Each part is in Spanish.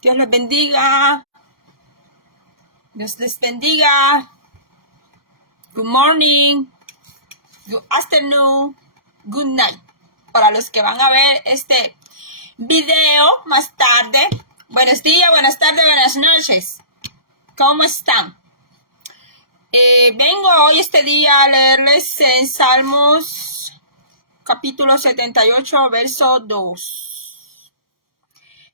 Dios les bendiga. Dios les bendiga. Good morning. Good afternoon. Good night. Para los que van a ver este video más tarde. Buenos días, buenas tardes, buenas noches. ¿Cómo están? Vengo hoy este día a leerles en Salmos capítulo 78, verso 2.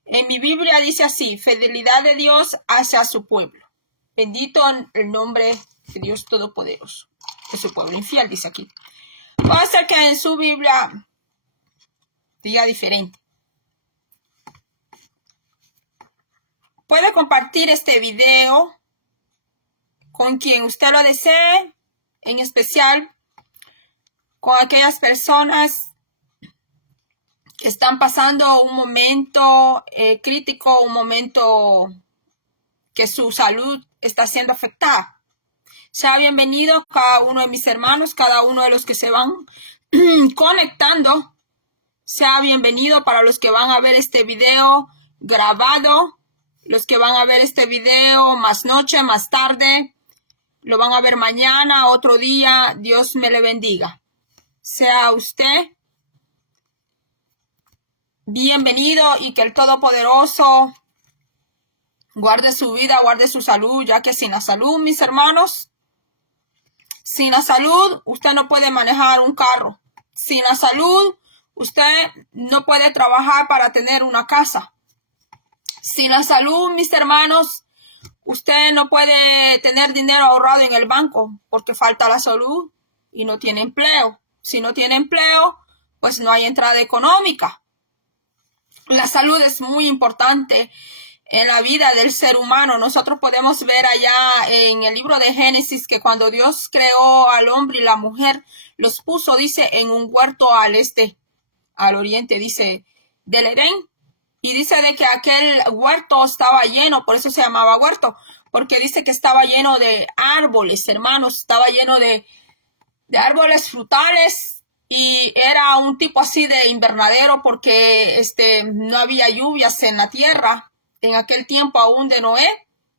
En mi Biblia dice así: fidelidad de Dios hacia su pueblo. Bendito el nombre de Dios Todopoderoso. De su pueblo infiel, dice aquí. Puede ser que en su Biblia diga diferente. Puede compartir este video con quien usted lo desee, en especial con aquellas personas que están pasando un momento crítico, un momento que su salud está siendo afectada. Sea bienvenido cada uno de mis hermanos, cada uno de los que se van conectando. Sea bienvenido para los que van a ver este video grabado, los que van a ver este video más noche, más tarde, lo van a ver mañana, otro día. Dios me le bendiga. Sea usted bienvenido y que el Todopoderoso guarde su vida, guarde su salud, ya que sin la salud, mis hermanos, sin la salud, usted no puede manejar un carro. Sin la salud, usted no puede trabajar para tener una casa. Sin la salud, mis hermanos, usted no puede tener dinero ahorrado en el banco porque falta la salud y no tiene empleo. Si no tiene empleo, pues no hay entrada económica. La salud es muy importante en la vida del ser humano. Nosotros podemos ver allá en el libro de Génesis que cuando Dios creó al hombre y la mujer, los puso, dice, en un huerto al oriente, dice, del Edén. Y dice de que aquel huerto estaba lleno, por eso se llamaba huerto, porque dice que estaba lleno de árboles, hermanos, estaba lleno de árboles frutales. Y era un tipo así de invernadero porque no había lluvias en la tierra. En aquel tiempo aún de Noé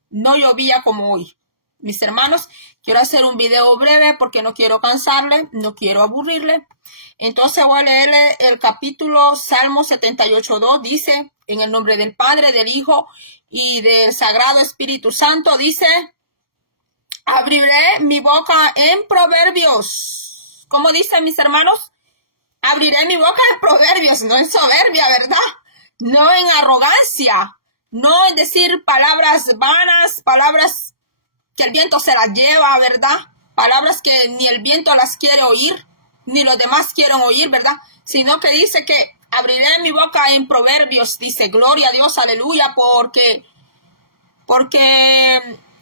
no llovía como hoy. Mis hermanos, quiero hacer un video breve porque no quiero cansarle, no quiero aburrirle. Entonces voy a leerle el capítulo Salmo 78:2. Dice, en el nombre del Padre, del Hijo y del Sagrado Espíritu Santo, dice: abriré mi boca en proverbios. ¿Cómo dicen mis hermanos? Abriré mi boca en proverbios, no en soberbia, ¿verdad? No en arrogancia, no en decir palabras vanas, palabras que el viento se las lleva, ¿verdad? Palabras que ni el viento las quiere oír, ni los demás quieren oír, ¿verdad? Sino que dice que abriré mi boca en proverbios, dice, gloria a Dios, aleluya, porque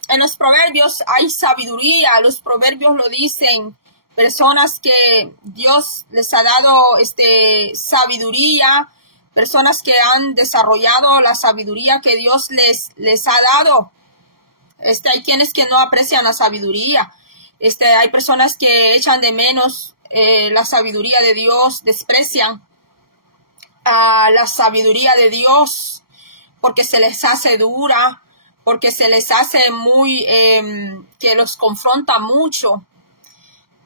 en los proverbios hay sabiduría. Los proverbios lo dicen personas que Dios les ha dado sabiduría, personas que han desarrollado la sabiduría que Dios les ha dado. Hay quienes que no aprecian la sabiduría. Hay personas que echan de menos la sabiduría de Dios, desprecian a la sabiduría de Dios porque se les hace dura, porque se les hace muy, que los confronta mucho.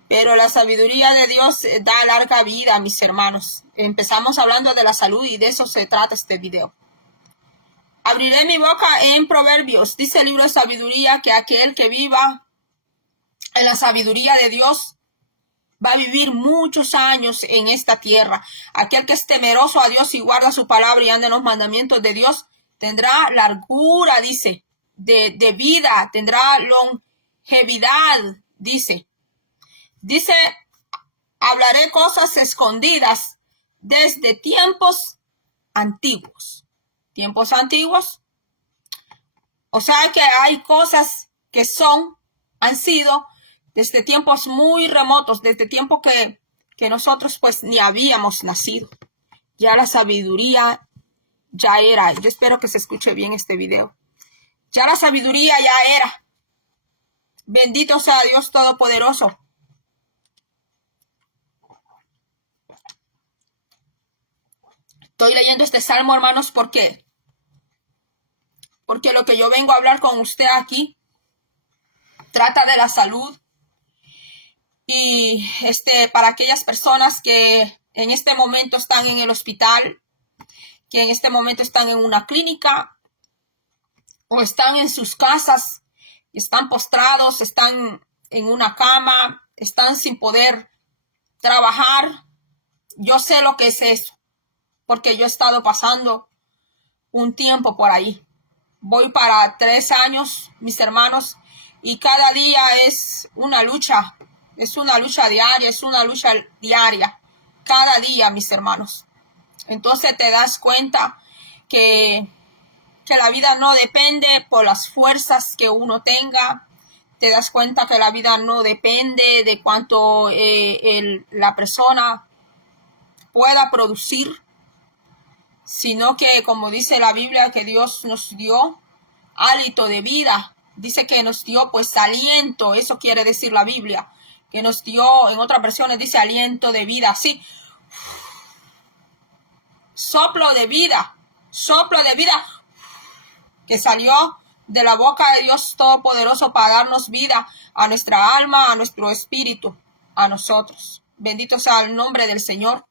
Pero la sabiduría de Dios da larga vida, mis hermanos. Empezamos hablando de la salud y de eso se trata este video. Abriré mi boca en proverbios. Dice el libro de sabiduría que aquel que viva en la sabiduría de Dios va a vivir muchos años en esta tierra. Aquel que es temeroso a Dios y guarda su palabra y anda en los mandamientos de Dios tendrá largura, dice, de vida, tendrá longevidad, dice. Dice, hablaré cosas escondidas desde tiempos antiguos. Tiempos antiguos. O sea que hay cosas que han sido desde tiempos muy remotos, desde tiempos que nosotros pues ni habíamos nacido. Ya la sabiduría ya era. Yo espero que se escuche bien este video. Ya la sabiduría ya era. Bendito sea Dios Todopoderoso. Estoy leyendo este salmo, hermanos, porque porque lo que yo vengo a hablar con usted aquí trata de la salud. Y para aquellas personas que en este momento están en el hospital, que en este momento están en una clínica o están en sus casas, están postrados, están en una cama, están sin poder trabajar. Yo sé lo que es eso, porque yo he estado pasando un tiempo por ahí. Voy para 3 años, mis hermanos, y cada día es una lucha diaria, cada día, mis hermanos. Entonces te das cuenta que la vida no depende por las fuerzas que uno tenga. Te das cuenta que la vida no depende de cuánto la persona pueda producir, sino que, como dice la Biblia, que Dios nos dio hálito de vida. Dice que nos dio pues aliento, eso quiere decir la Biblia, que nos dio, en otras versiones dice aliento de vida, sí, soplo de vida, que salió de la boca de Dios Todopoderoso para darnos vida a nuestra alma, a nuestro espíritu, a nosotros. Bendito sea el nombre del Señor.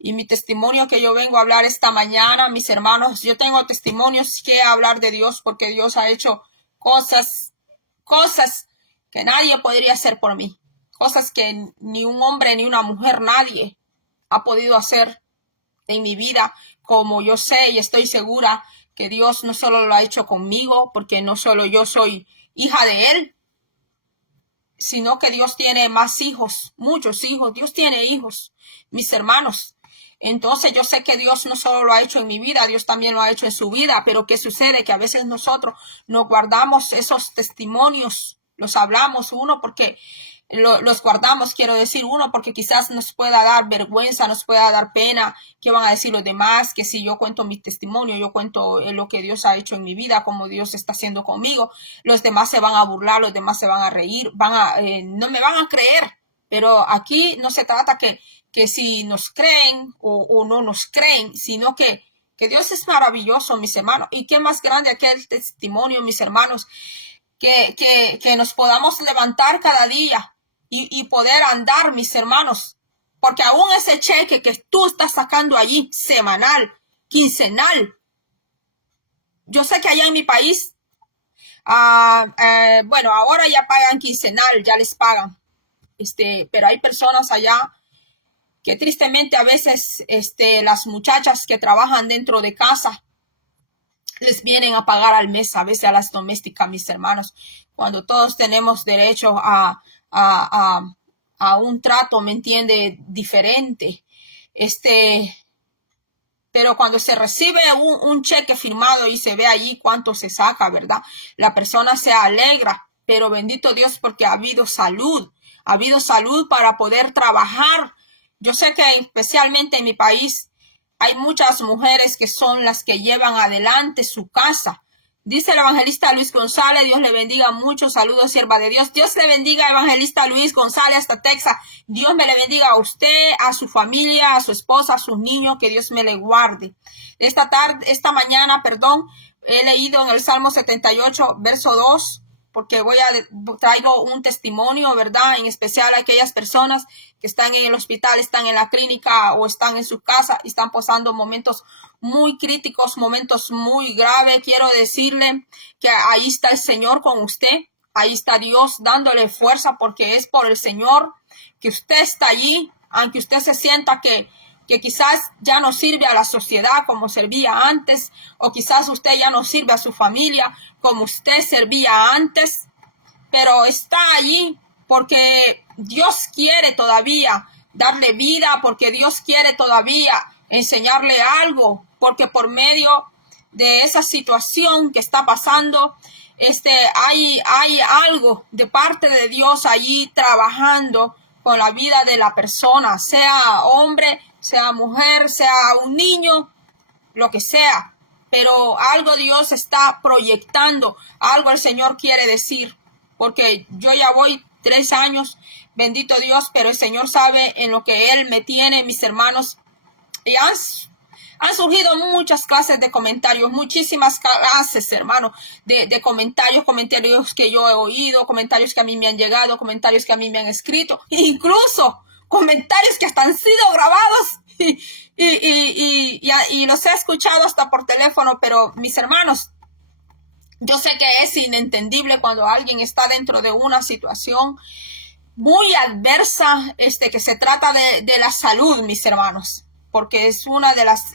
Y mi testimonio que yo vengo a hablar esta mañana, mis hermanos, yo tengo testimonios que hablar de Dios, porque Dios ha hecho cosas que nadie podría hacer por mí, cosas que ni un hombre ni una mujer, nadie ha podido hacer en mi vida, como yo sé y estoy segura que Dios no solo lo ha hecho conmigo, porque no solo yo soy hija de Él, sino que Dios tiene más hijos, muchos hijos. Dios tiene hijos, mis hermanos. Entonces yo sé que Dios no solo lo ha hecho en mi vida, Dios también lo ha hecho en su vida. Pero ¿qué sucede? Que a veces nosotros nos guardamos esos testimonios, los hablamos, uno porque los guardamos, quiero decir, uno porque quizás nos pueda dar vergüenza, nos pueda dar pena, qué van a decir los demás, que si yo cuento mi testimonio, yo cuento lo que Dios ha hecho en mi vida, como Dios está haciendo conmigo, los demás se van a burlar, los demás se van a reír, no me van a creer. Pero aquí no se trata que si nos creen o no nos creen, sino que Dios es maravilloso, mis hermanos. Y qué más grande aquel testimonio, mis hermanos, que nos podamos levantar cada día y poder andar, mis hermanos, porque aún ese cheque que tú estás sacando allí, semanal, quincenal, yo sé que allá en mi país, bueno, ahora ya pagan quincenal, ya les pagan, pero hay personas allá que tristemente a veces las muchachas que trabajan dentro de casa les vienen a pagar al mes, a veces a las domésticas, mis hermanos, cuando todos tenemos derecho a un trato, ¿me entiende?, diferente. Pero cuando se recibe un cheque firmado y se ve allí cuánto se saca, ¿verdad? La persona se alegra, pero bendito Dios porque ha habido salud para poder trabajar. Yo sé que especialmente en mi país hay muchas mujeres que son las que llevan adelante su casa. Dice el evangelista Luis González, Dios le bendiga mucho, saludos, sierva de Dios. Dios le bendiga, evangelista Luis González, hasta Texas. Dios me le bendiga a usted, a su familia, a su esposa, a sus niños, que Dios me le guarde. Esta mañana, he leído en el Salmo 78, verso 2, porque traigo un testimonio, ¿verdad? En especial a aquellas personas que están en el hospital, están en la clínica o están en su casa y están pasando momentos muy críticos, momentos muy graves. Quiero decirle que ahí está el Señor con usted, ahí está Dios dándole fuerza, porque es por el Señor que usted está allí, aunque usted se sienta que quizás ya no sirve a la sociedad como servía antes, o quizás usted ya no sirve a su familia como usted servía antes, pero está allí porque Dios quiere todavía darle vida, porque Dios quiere todavía enseñarle algo, porque por medio de esa situación que está pasando, hay algo de parte de Dios allí trabajando con la vida de la persona, sea hombre, sea mujer, sea un niño, lo que sea. Pero algo Dios está proyectando, algo el Señor quiere decir, porque yo ya voy 3 años, bendito Dios, pero el Señor sabe en lo que Él me tiene, mis hermanos. Y Han surgido muchas clases de comentarios, muchísimas clases, hermano, de comentarios que yo he oído, comentarios que a mí me han llegado, comentarios que a mí me han escrito, incluso comentarios que hasta han sido grabados y los he escuchado hasta por teléfono, pero mis hermanos, yo sé que es inentendible cuando alguien está dentro de una situación muy adversa, que se trata de la salud, mis hermanos, porque es una de las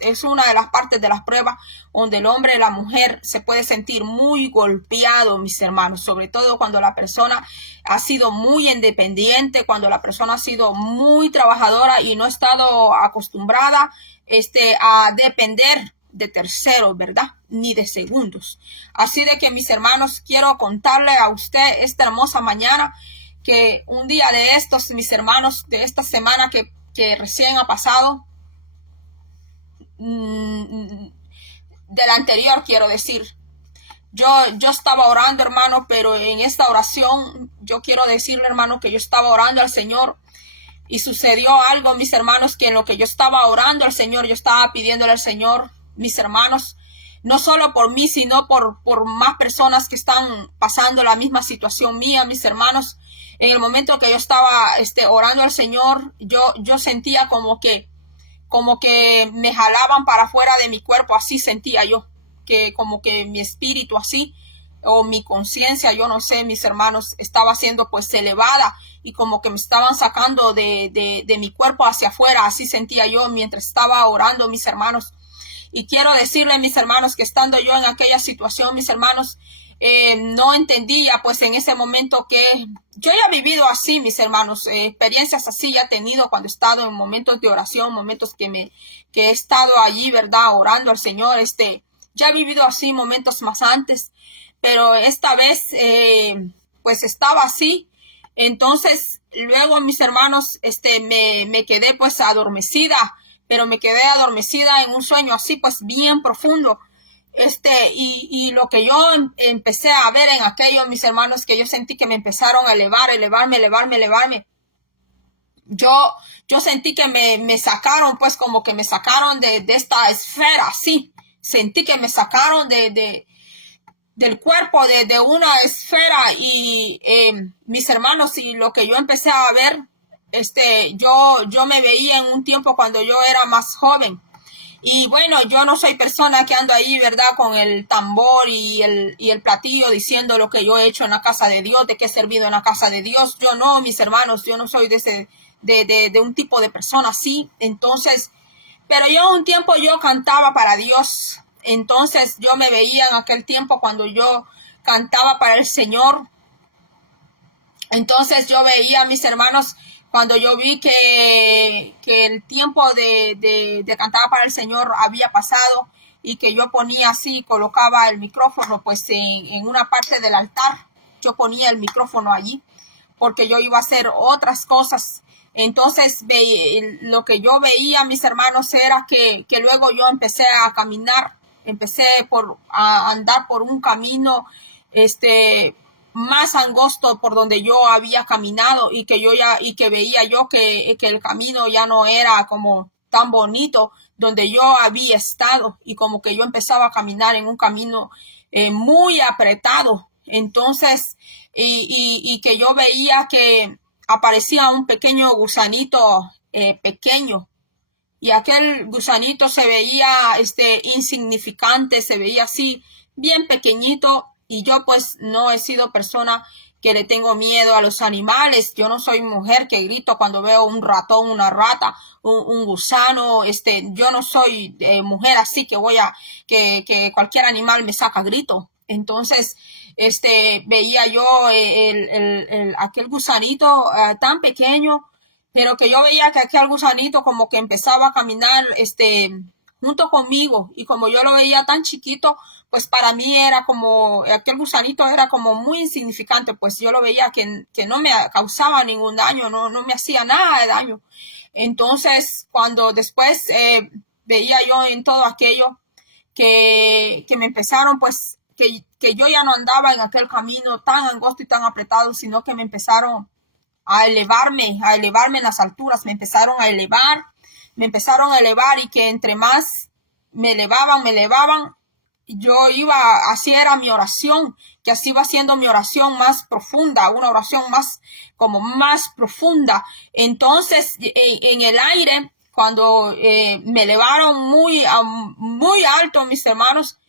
partes de las pruebas donde el hombre y la mujer se puede sentir muy golpeado, mis hermanos, sobre todo cuando la persona ha sido muy independiente, cuando la persona ha sido muy trabajadora y no ha estado acostumbrada, a depender de terceros, ¿verdad? Ni de segundos. Así de que, mis hermanos, quiero contarle a usted esta hermosa mañana que un día de estos, mis hermanos, de esta semana que recién ha pasado, del anterior quiero decir, yo estaba orando, hermano, pero en esta oración yo quiero decirle, hermano, que yo estaba orando al Señor y sucedió algo, mis hermanos, que en lo que yo estaba orando al Señor, yo estaba pidiéndole al Señor, mis hermanos, no solo por mí, sino por más personas que están pasando la misma situación mía, mis hermanos. En el momento que yo estaba orando al Señor, yo sentía como que me jalaban para afuera de mi cuerpo, así sentía yo, que como que mi espíritu así, o mi conciencia, yo no sé, mis hermanos, estaba siendo pues elevada y como que me estaban sacando de mi cuerpo hacia afuera, así sentía yo mientras estaba orando, mis hermanos. Y quiero decirle, mis hermanos, que estando yo en aquella situación, mis hermanos, no entendía pues en ese momento que yo ya he vivido así, mis hermanos, experiencias así ya he tenido cuando he estado en momentos de oración, momentos que he estado allí, ¿verdad? Orando al Señor, ya he vivido así momentos más antes, pero esta vez pues estaba así. Entonces luego, mis hermanos, me quedé pues adormecida, pero me quedé adormecida en un sueño así pues bien profundo. Y lo que yo empecé a ver en aquello, mis hermanos, que yo sentí que me empezaron a elevarme. Yo sentí que me sacaron, pues como que me sacaron de esta esfera, así. Sentí que me sacaron del cuerpo, de una esfera y mis hermanos, y lo que yo empecé a ver, yo me veía en un tiempo cuando yo era más joven. Y bueno, yo no soy persona que ando ahí, ¿verdad? Con el tambor y el platillo diciendo lo que yo he hecho en la casa de Dios, de que he servido en la casa de Dios. Yo no, mis hermanos, yo no soy de un tipo de persona así. Entonces, pero yo un tiempo yo cantaba para Dios. Entonces yo me veía en aquel tiempo cuando yo cantaba para el Señor. Entonces yo veía a mis hermanos cuando yo vi que el tiempo de cantar para el Señor había pasado y que yo ponía así, colocaba el micrófono pues en una parte del altar. Yo ponía el micrófono allí porque yo iba a hacer otras cosas. Entonces lo que yo veía, mis hermanos, era que luego yo empecé a caminar, empecé a andar por un camino más angosto por donde yo había caminado y que veía yo que el camino ya no era como tan bonito donde yo había estado y como que yo empezaba a caminar en un camino muy apretado. Entonces, y que yo veía que aparecía un pequeño gusanito pequeño y aquel gusanito se veía insignificante, se veía así bien pequeñito. Y yo pues no he sido persona que le tengo miedo a los animales. Yo no soy mujer que grito cuando veo un ratón, una rata, un gusano. Yo no soy mujer así que que cualquier animal me saca grito. Entonces, veía yo aquel gusanito tan pequeño, pero que yo veía que aquel gusanito como que empezaba a caminar, junto conmigo, y como yo lo veía tan chiquito, pues para mí era como, aquel gusanito era como muy insignificante, pues yo lo veía que no me causaba ningún daño, no me hacía nada de daño. Entonces, cuando después veía yo en todo aquello que me empezaron, pues, que yo ya no andaba en aquel camino tan angosto y tan apretado, sino que me empezaron a elevarme en las alturas, me empezaron a elevar y que entre más me elevaban, yo iba, así era mi oración, que así iba siendo mi oración más profunda, una oración más, como más profunda. Entonces, en el aire, cuando me elevaron muy alto, mis hermanos,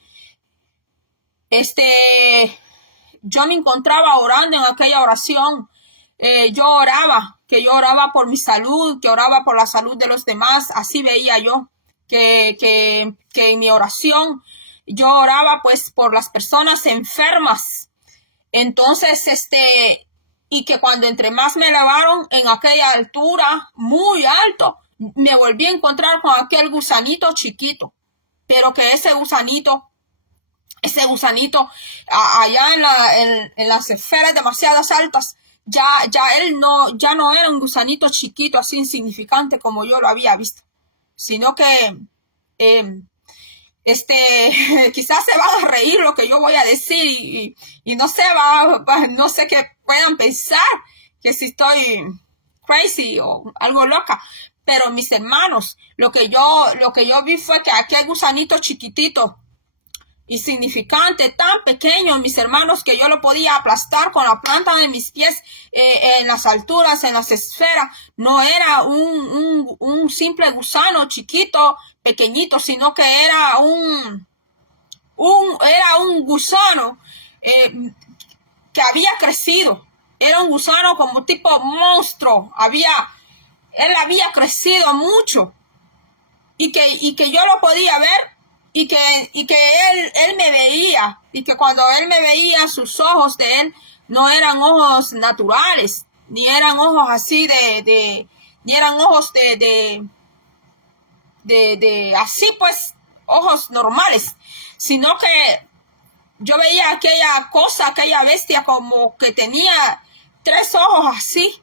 yo me encontraba orando en aquella oración. Yo oraba por mi salud, que oraba por la salud de los demás. Así veía yo que en mi oración yo oraba pues por las personas enfermas. Entonces, y que cuando entre más me elevaron en aquella altura, muy alto, me volví a encontrar con aquel gusanito chiquito, pero que ese gusanito allá en las esferas demasiadas altas, ya no era un gusanito chiquito así insignificante como yo lo había visto, sino que quizás se van a reír lo que yo voy a decir y no sé, no sé qué puedan pensar, que si estoy crazy o algo loca. Pero mis hermanos, lo que yo vi fue que aquel gusanito chiquitito, insignificante, tan pequeño, mis hermanos, que yo lo podía aplastar con la planta de mis pies en las alturas, en las esferas. No era un simple gusano chiquito, pequeñito, sino que era un gusano que había crecido. Era un gusano como tipo monstruo. Él había crecido mucho y que yo lo podía ver. Y que él me veía, y que cuando él me veía, sus ojos de él no eran ojos naturales, ni eran ojos así ni eran ojos así pues, ojos normales, sino que yo veía aquella bestia como que tenía 3 ojos así.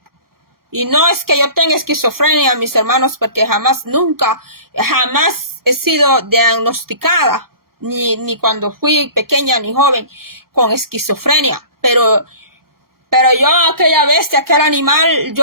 Y no es que yo tenga esquizofrenia, mis hermanos, porque jamás he sido diagnosticada, ni cuando fui pequeña ni joven, con esquizofrenia. Pero yo aquella bestia, aquel animal,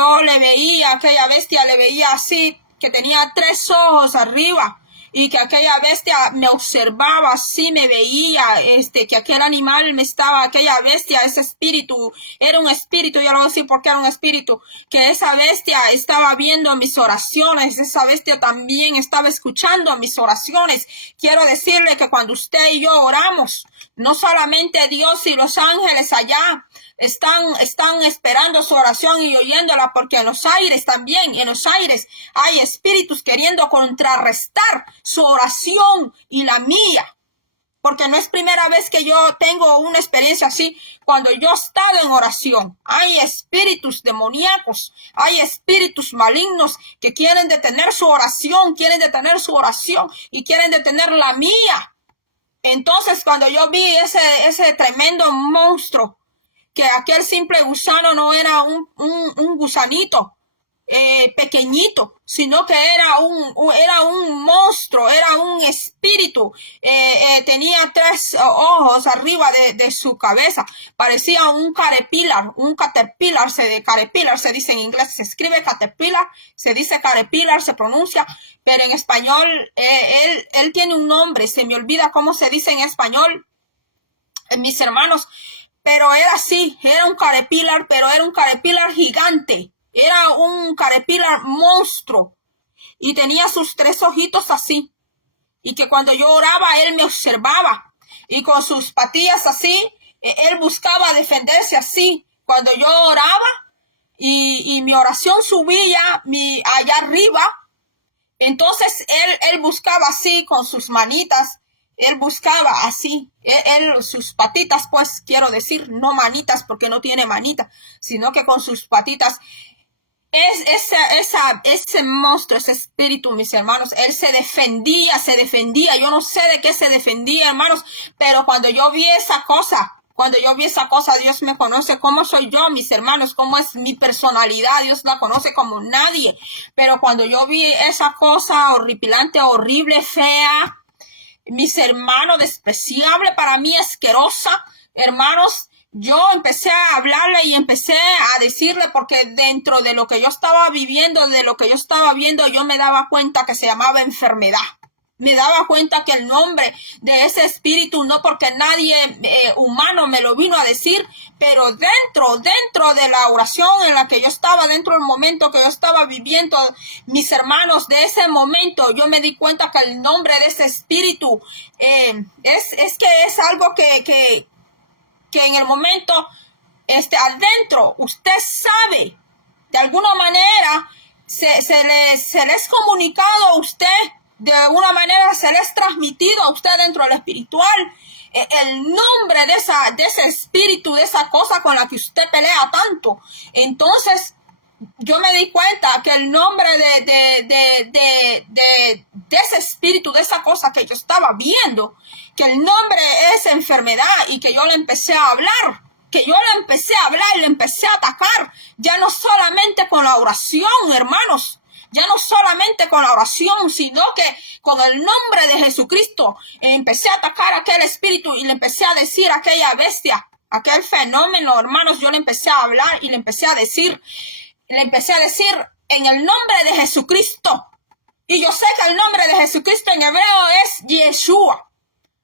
aquella bestia le veía así, que tenía 3 ojos arriba. Y que aquella bestia me observaba, así me veía, que aquel animal aquella bestia, ese espíritu, era un espíritu, yo lo voy a decir porque era un espíritu, que esa bestia estaba viendo mis oraciones, esa bestia también estaba escuchando mis oraciones. Quiero decirle que cuando usted y yo oramos, no solamente Dios y los ángeles allá están esperando su oración y oyéndola, porque en los aires hay espíritus queriendo contrarrestar su oración y la mía. Porque no es primera vez que yo tengo una experiencia así. Cuando yo he estado en oración, hay espíritus demoníacos, hay espíritus malignos que quieren detener su oración y quieren detener la mía. Entonces, cuando yo vi ese tremendo monstruo, que aquel simple gusano no era un gusanito pequeñito, sino que era un monstruo, era un espíritu. Tenía 3 ojos arriba de su cabeza, parecía un caterpillar, caterpillar se dice en inglés, se escribe caterpillar, se dice caterpillar, se pronuncia, pero en español él tiene un nombre, se me olvida cómo se dice en español, mis hermanos. Pero era así, era un caterpillar, pero era un caterpillar gigante. Era un caterpillar monstruo. Y tenía sus 3 ojitos así. Y que cuando yo oraba, él me observaba. Y con sus patillas así, él buscaba defenderse así. Cuando yo oraba y mi oración subía allá arriba, entonces él buscaba así con sus manitas. Él buscaba así, sus patitas, pues quiero decir, no manitas porque no tiene manita, sino que con sus patitas, ese monstruo, ese espíritu, mis hermanos, él se defendía, yo no sé de qué se defendía, hermanos, pero cuando yo vi esa cosa, Dios me conoce cómo soy yo, mis hermanos, cómo es mi personalidad, Dios la conoce como nadie, pero cuando yo vi esa cosa horripilante, horrible, fea, mis hermanos, despreciable para mí, asquerosa, hermanos, yo empecé a hablarle y empecé a decirle, porque dentro de lo que yo estaba viviendo, de lo que yo estaba viendo, yo me daba cuenta que se llamaba enfermedad. Me daba cuenta que el nombre de ese espíritu, no porque nadie humano me lo vino a decir, pero dentro de la oración en la que yo estaba, dentro del momento que yo estaba viviendo, mis hermanos, de ese momento, yo me di cuenta que el nombre de ese espíritu es algo que en el momento, adentro, usted sabe, de alguna manera, se le es comunicado a usted, de alguna manera se le es transmitido a usted dentro del espiritual, el nombre de ese espíritu, de esa cosa con la que usted pelea tanto. Entonces, yo me di cuenta que el nombre de ese espíritu, de esa cosa que yo estaba viendo, que el nombre es enfermedad, y que yo le empecé a hablar. Que yo le empecé a hablar y le empecé a atacar, ya no solamente con la oración, hermanos, ya no solamente con la oración, sino que con el nombre de Jesucristo empecé a atacar a aquel espíritu y le empecé a decir a aquella bestia, aquel fenómeno, hermanos, yo le empecé a hablar y le empecé a decir en el nombre de Jesucristo. Y yo sé que el nombre de Jesucristo en hebreo es Yeshua.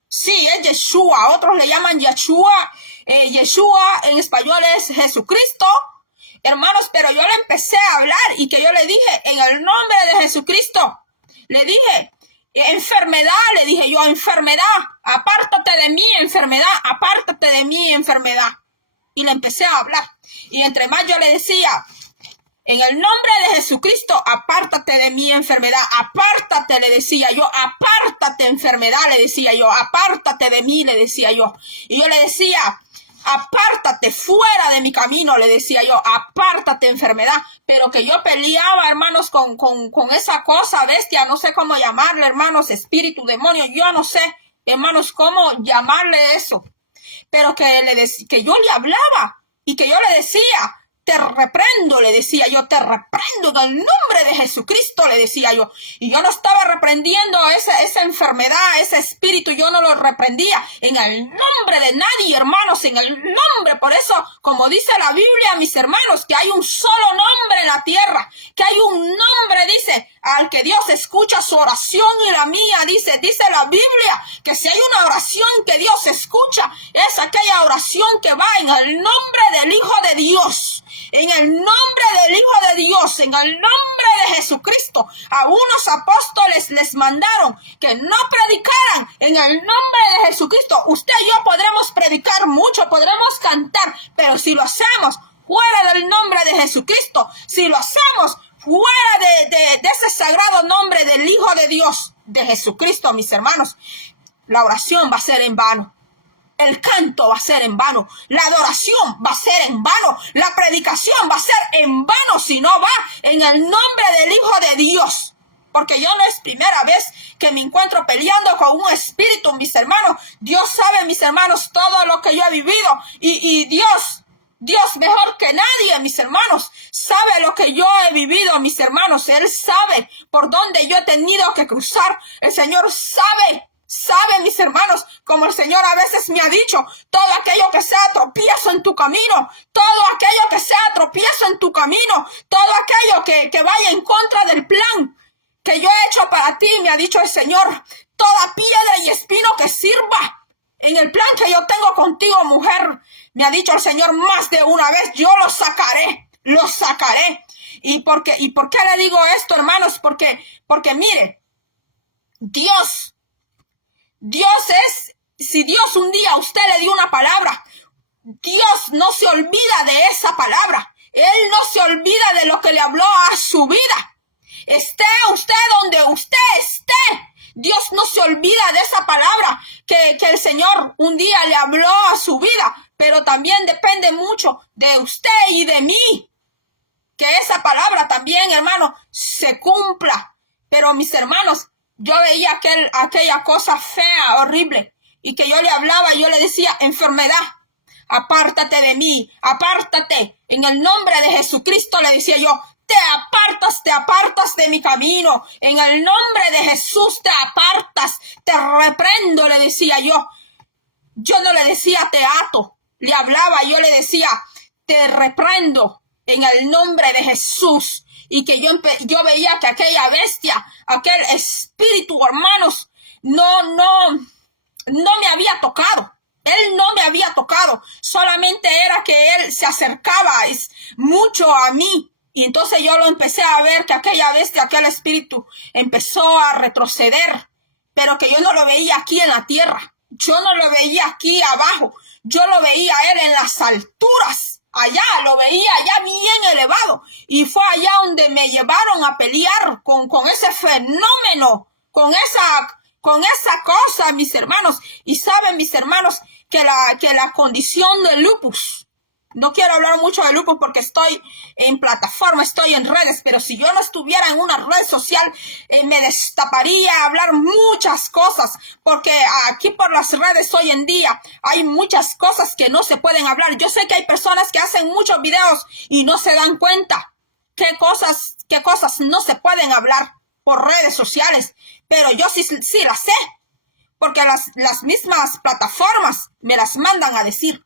Sí, es Yeshua, otros le llaman Yeshua. Yeshua en español es Jesucristo, hermanos, pero yo le empecé a hablar y que yo le dije, en el nombre de Jesucristo, le dije, enfermedad, le dije yo, enfermedad, apártate de mí, enfermedad, apártate de mí, enfermedad. Y le empecé a hablar, y entre más yo le decía, en el nombre de Jesucristo, apártate de mí, enfermedad, apártate, le decía yo, apártate, enfermedad, le decía yo, apártate de mí, le decía yo. Y yo le decía, apártate, fuera de mi camino, le decía yo, apártate, enfermedad. Pero que yo peleaba, hermanos, con esa cosa bestia, no sé cómo llamarle, hermanos, espíritu, demonio, yo no sé, hermanos, cómo llamarle eso. Pero que yo le hablaba y que yo le decía, te reprendo, le decía yo, te reprendo en el nombre de Jesucristo, le decía yo. Y yo no estaba reprendiendo esa enfermedad, ese espíritu, yo no lo reprendía en el nombre de nadie, hermanos, en el nombre. Por eso, como dice la Biblia, mis hermanos, que hay un solo nombre en la tierra, que hay un nombre, dice, al que Dios escucha su oración y la mía, dice la Biblia, que si hay una oración que Dios escucha, es aquella oración que va en el nombre del Hijo de Dios. En el nombre del Hijo de Dios, en el nombre de Jesucristo, a unos apóstoles les mandaron que no predicaran en el nombre de Jesucristo. Usted y yo podremos predicar mucho, podremos cantar, pero si lo hacemos fuera del nombre de Jesucristo, si lo hacemos fuera de ese sagrado nombre del Hijo de Dios, de Jesucristo, mis hermanos, la oración va a ser en vano. El canto va a ser en vano, la adoración va a ser en vano, la predicación va a ser en vano si no va en el nombre del Hijo de Dios. Porque yo no es primera vez que me encuentro peleando con un espíritu, mis hermanos. Dios sabe, mis hermanos, todo lo que yo he vivido. Y Dios mejor que nadie, mis hermanos, sabe lo que yo he vivido, mis hermanos. Él sabe por dónde yo he tenido que cruzar. El Señor sabe, mis hermanos, como el Señor a veces me ha dicho, todo aquello que sea tropiezo en tu camino, todo aquello que sea tropiezo en tu camino, todo aquello que vaya en contra del plan que yo he hecho para ti, me ha dicho el Señor, toda piedra y espino que sirva en el plan que yo tengo contigo, mujer, me ha dicho el Señor más de una vez, yo lo sacaré. ¿Y por qué le digo esto, hermanos? Porque mire, Dios es, si Dios un día a usted le dio una palabra, Dios no se olvida de esa palabra. Él no se olvida de lo que le habló a su vida. Esté usted donde usted esté, Dios no se olvida de esa palabra que el Señor un día le habló a su vida, pero también depende mucho de usted y de mí, que esa palabra también, hermano, se cumpla. Pero mis hermanos, yo veía aquella cosa fea, horrible, y que yo le hablaba, yo le decía, enfermedad, apártate de mí, apártate, en el nombre de Jesucristo, le decía yo, te apartas de mi camino, en el nombre de Jesús te apartas, te reprendo, le decía yo. Yo no le decía te ato, le hablaba, yo le decía, te reprendo, en el nombre de Jesús. Y que yo veía que aquella bestia, aquel espíritu, hermanos, no me había tocado. Él no me había tocado. Solamente era que él se acercaba mucho a mí. Y entonces yo lo empecé a ver que aquella bestia, aquel espíritu empezó a retroceder. Pero que yo no lo veía aquí en la tierra. Yo no lo veía aquí abajo. Yo lo veía a él en las alturas. Allá lo veía, allá bien elevado. Y fue allá donde me llevaron a pelear con ese fenómeno, con esa cosa, mis hermanos. Y saben, mis hermanos, que la condición de lupus, no quiero hablar mucho de lupus porque estoy en plataforma, estoy en redes, pero si yo no estuviera en una red social, me destaparía a hablar muchas cosas, porque aquí por las redes hoy en día hay muchas cosas que no se pueden hablar. Yo sé que hay personas que hacen muchos videos y no se dan cuenta qué cosas no se pueden hablar por redes sociales, pero yo sí las sé, porque las mismas plataformas me las mandan a decir.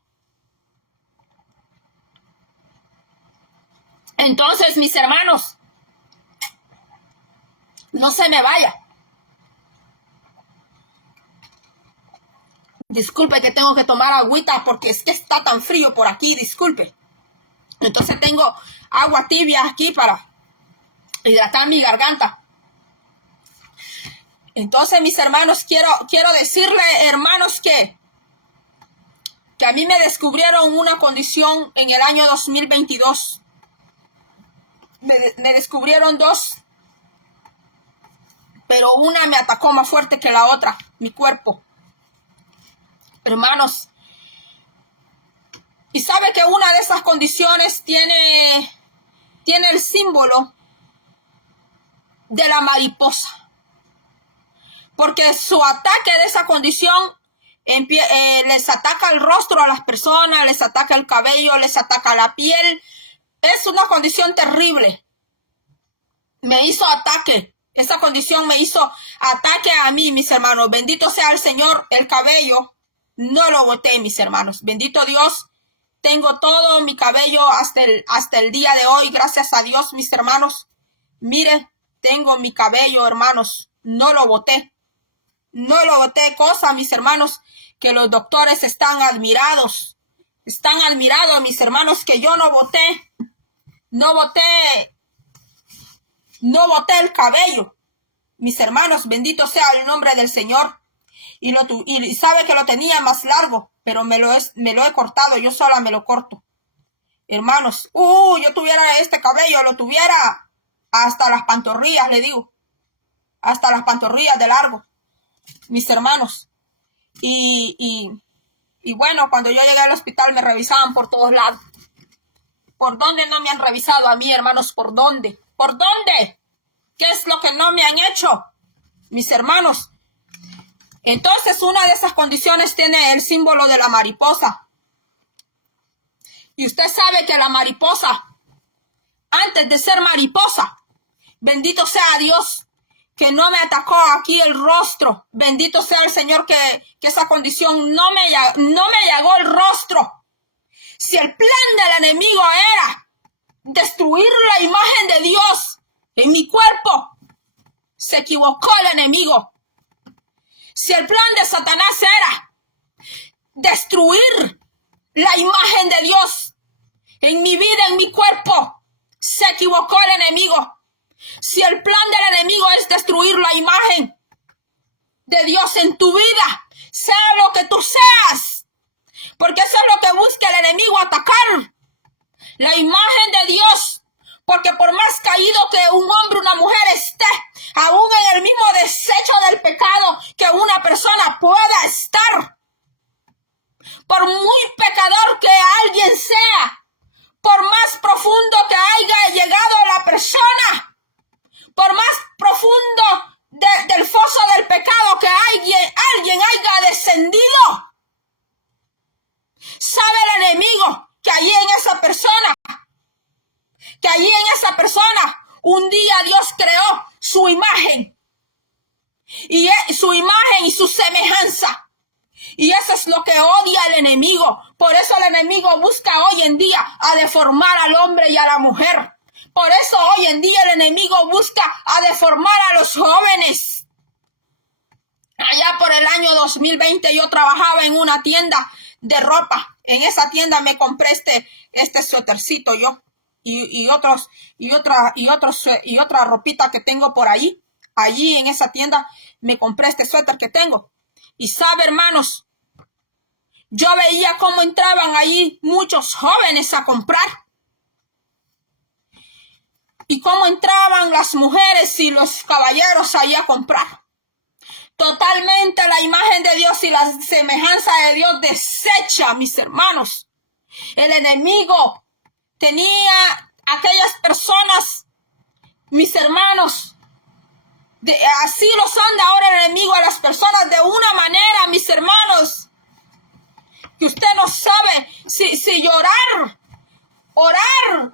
Entonces, mis hermanos, no se me vaya. Disculpe que tengo que tomar agüita porque es que está tan frío por aquí, disculpe. Entonces tengo agua tibia aquí para hidratar mi garganta. Entonces, mis hermanos, quiero decirle, hermanos, que a mí me descubrieron una condición en el año 2022. Me descubrieron dos, pero una me atacó más fuerte que la otra, mi cuerpo. Hermanos, y sabe que una de esas condiciones tiene el símbolo de la mariposa, porque su ataque de esa condición les ataca el rostro a las personas, les ataca el cabello, les ataca la piel. Es una condición terrible. Me hizo ataque. Esa condición me hizo ataque a mí, mis hermanos. Bendito sea el Señor. El cabello no lo boté, mis hermanos. Bendito Dios. Tengo todo mi cabello hasta el día de hoy. Gracias a Dios, mis hermanos. Mire, tengo mi cabello, hermanos. No lo boté. No lo boté. Cosa, mis hermanos, que los doctores están admirados. Están admirados, mis hermanos, que yo no boté. No boté el cabello. Mis hermanos, bendito sea el nombre del Señor. Y sabe que lo tenía más largo, pero me lo he cortado. Yo sola me lo corto. Hermanos, yo tuviera este cabello, lo tuviera hasta las pantorrillas, le digo. Hasta las pantorrillas de largo. Mis hermanos. Y bueno, cuando yo llegué al hospital me revisaban por todos lados. ¿Por dónde no me han revisado a mí, hermanos? ¿Por dónde? ¿Por dónde? ¿Qué es lo que no me han hecho? Mis hermanos. Entonces, una de esas condiciones tiene el símbolo de la mariposa. Y usted sabe que la mariposa, antes de ser mariposa, bendito sea Dios, que no me atacó aquí el rostro. Bendito sea el Señor que esa condición no me llegó el rostro. Si el plan del enemigo era destruir la imagen de Dios en mi cuerpo, se equivocó el enemigo. Si el plan de Satanás era destruir la imagen de Dios en mi vida, en mi cuerpo, se equivocó el enemigo. Si el plan del enemigo es destruir la imagen de Dios en tu vida, sea lo que tú seas, porque eso es lo que busca el enemigo, atacar la imagen de Dios. Porque por más caído que un hombre o una mujer esté, aún en el mismo desecho del pecado que una persona pueda estar, por muy pecador que alguien sea, por más profundo que haya llegado la persona, por más profundo del foso del pecado que alguien haya descendido, sabe el enemigo que allí en esa persona, un día Dios creó su imagen y su semejanza. Y eso es lo que odia el enemigo, Por eso el enemigo busca hoy en día a deformar al hombre y a la mujer. Por eso hoy en día el enemigo busca a deformar a los jóvenes. Allá por el año 2020 yo trabajaba en una tienda de ropa. En esa tienda me compré este suétercito yo y otra ropita que tengo por allí. Allí en esa tienda me compré este suéter que tengo. Y sabe, hermanos, yo veía cómo entraban allí muchos jóvenes a comprar. Y cómo entraban las mujeres y los caballeros ahí a comprar. Totalmente la imagen de Dios y la semejanza de Dios deshecha, mis hermanos. El enemigo tenía aquellas personas, mis hermanos, así los anda ahora el enemigo a las personas de una manera, mis hermanos, que usted no sabe si orar,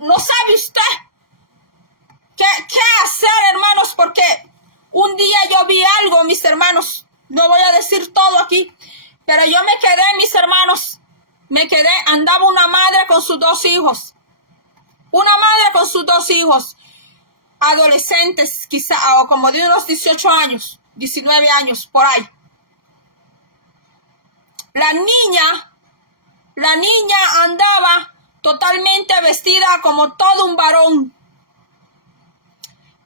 no sabe usted qué hacer, hermanos, porque un día yo vi algo, mis hermanos, no voy a decir todo aquí, pero yo me quedé, mis hermanos, andaba una madre con sus dos hijos, adolescentes, quizá, o como de unos 18 años, 19 años, por ahí. La niña andaba totalmente vestida como todo un varón.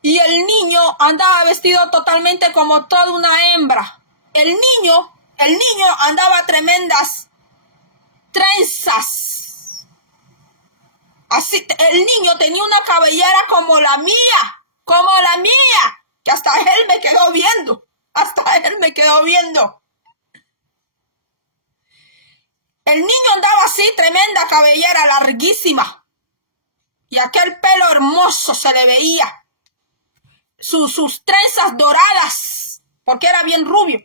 Y el niño andaba vestido totalmente como toda una hembra. El niño andaba tremendas trenzas. Así, el niño tenía una cabellera como la mía, que hasta él me quedó viendo. El niño andaba así, tremenda cabellera, larguísima. Y aquel pelo hermoso se le veía. Sus trenzas doradas, porque era bien rubio.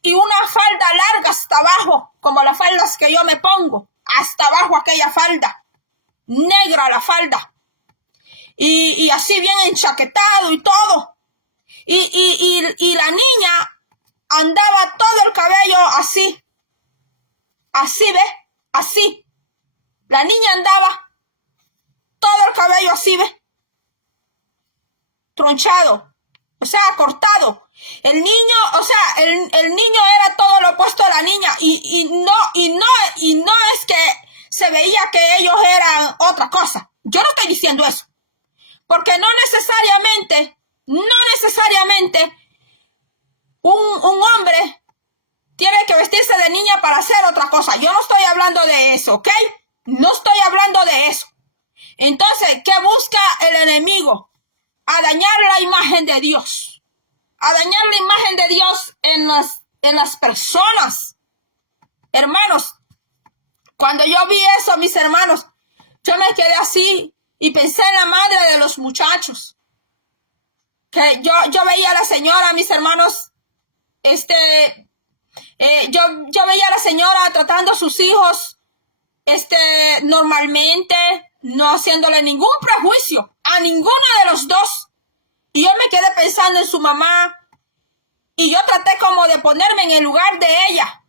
Y una falda larga hasta abajo, como las faldas que yo me pongo. Hasta abajo aquella falda. Negra la falda. Y así bien enchaquetado y todo. Y la niña andaba todo el cabello así. Así, ¿ve? Así. La niña andaba todo el cabello así, ¿ve? Tronchado. O sea, cortado. El niño, o sea, el niño era todo lo opuesto a la niña. Y no es que se veía que ellos eran otra cosa. Yo no estoy diciendo eso. Porque no necesariamente un hombre tiene que vestirse de niña para hacer otra cosa. Yo no estoy hablando de eso, ¿ok? No estoy hablando de eso. Entonces, ¿qué busca el enemigo? A dañar la imagen de Dios. A dañar la imagen de Dios en las personas. Hermanos, cuando yo vi eso, mis hermanos, yo me quedé así y pensé en la madre de los muchachos. Que yo veía a la señora, mis hermanos, yo veía a la señora tratando a sus hijos, normalmente, no haciéndole ningún prejuicio a ninguno de los dos. Y yo me quedé pensando en su mamá y yo traté como de ponerme en el lugar de ella.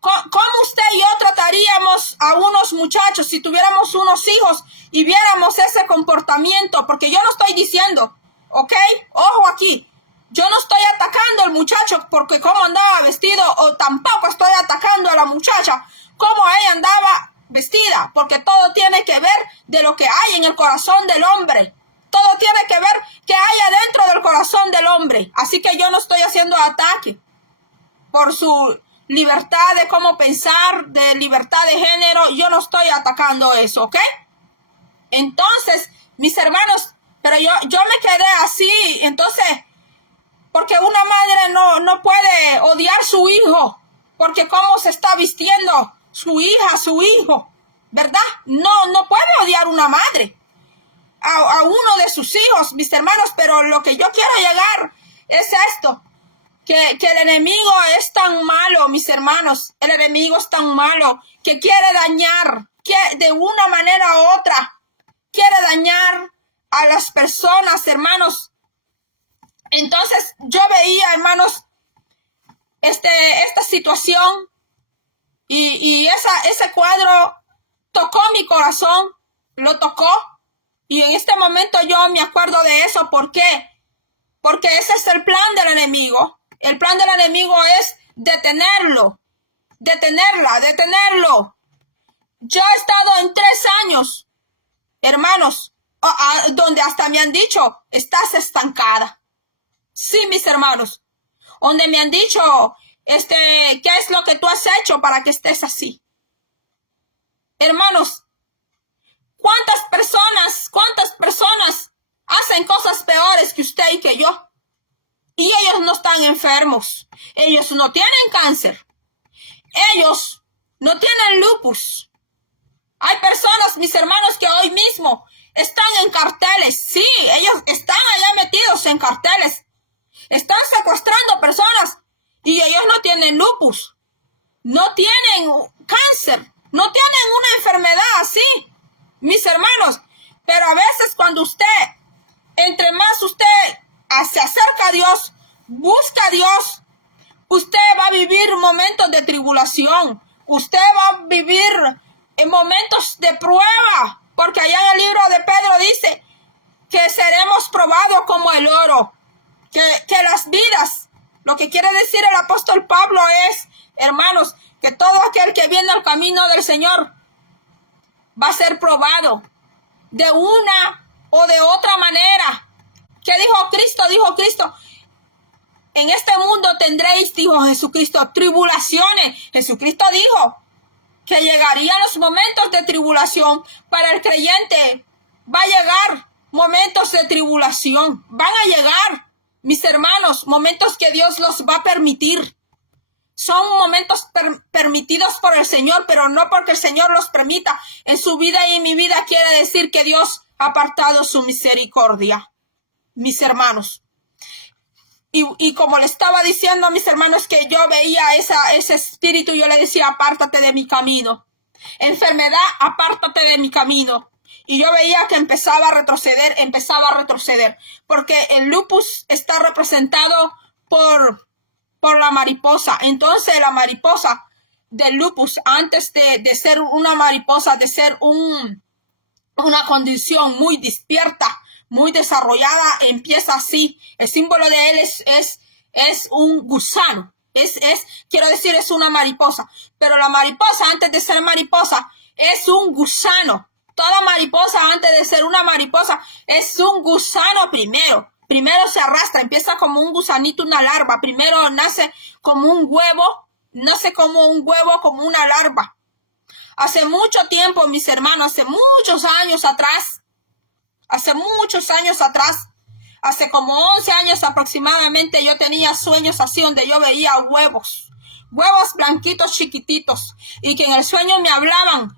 ¿Cómo usted y yo trataríamos a unos muchachos si tuviéramos unos hijos y viéramos ese comportamiento? Porque yo no estoy diciendo, ¿ok? Ojo aquí. Yo no estoy atacando al muchacho porque cómo andaba vestido, o tampoco estoy atacando a la muchacha cómo ella andaba vestida, porque todo tiene que ver de lo que hay en el corazón del hombre. Todo tiene que ver qué hay adentro del corazón del hombre. Así que yo no estoy haciendo ataque por su libertad de cómo pensar, de libertad de género. Yo no estoy atacando eso, ¿ok? Entonces, mis hermanos, pero yo me quedé así. Entonces, porque una madre no puede odiar a su hijo, porque cómo se está vistiendo su hija, su hijo, ¿verdad? No puede odiar una madre a uno de sus hijos, mis hermanos, pero lo que yo quiero llegar es esto, que el enemigo es tan malo, mis hermanos, el enemigo es tan malo que quiere dañar, que de una manera u otra, quiere dañar a las personas, hermanos. Entonces yo veía, hermanos, esta situación y ese cuadro tocó mi corazón, lo tocó. Y en este momento yo me acuerdo de eso. ¿Por qué? Porque ese es el plan del enemigo. El plan del enemigo es detenerlo, detenerlo. Yo he estado en 3 años, hermanos, donde hasta me han dicho, estás estancada. Sí, mis hermanos, donde me han dicho, ¿qué es lo que tú has hecho para que estés así? Hermanos, ¿cuántas personas hacen cosas peores que usted y que yo? Y ellos no están enfermos. Ellos no tienen cáncer. Ellos no tienen lupus. Hay personas, mis hermanos, que hoy mismo están en carteles. Sí, ellos están allá metidos en carteles. Están secuestrando personas y ellos no tienen lupus. No tienen cáncer. No tienen una enfermedad así, mis hermanos. Pero a veces cuando entre más usted se acerca a Dios, busca a Dios, usted va a vivir momentos de tribulación. Usted va a vivir en momentos de prueba. Porque allá en el libro de Pedro dice que seremos probados como el oro. Que las vidas, lo que quiere decir el apóstol Pablo es, hermanos, que todo aquel que viene al camino del Señor va a ser probado de una o de otra manera. ¿Qué dijo Cristo? Dijo Cristo, en este mundo tendréis, dijo Jesucristo, tribulaciones. Jesucristo dijo que llegarían los momentos de tribulación. Para el creyente va a llegar momentos de tribulación. Van a llegar, mis hermanos, momentos que Dios los va a permitir. Son momentos permitidos por el Señor, pero no porque el Señor los permita. En su vida y en mi vida quiere decir que Dios ha apartado su misericordia, mis hermanos. Y como le estaba diciendo a mis hermanos que yo veía ese espíritu, yo le decía, apártate de mi camino. Enfermedad, apártate de mi camino. Y yo veía que empezaba a retroceder, porque el lupus está representado por la mariposa. Entonces la mariposa del lupus, antes de ser una mariposa, de ser una condición muy despierta, muy desarrollada, empieza así. El símbolo de él es un gusano. Quiero decir, es una mariposa. Pero la mariposa, antes de ser mariposa, es un gusano. Toda mariposa, antes de ser una mariposa, es un gusano primero. Primero se arrastra, empieza como un gusanito, una larva. Primero nace como un huevo, nace como un huevo, como una larva. Hace mucho tiempo, mis hermanos, hace muchos años atrás, hace como 11 años aproximadamente, yo tenía sueños así donde yo veía huevos blanquitos chiquititos, y que en el sueño me hablaban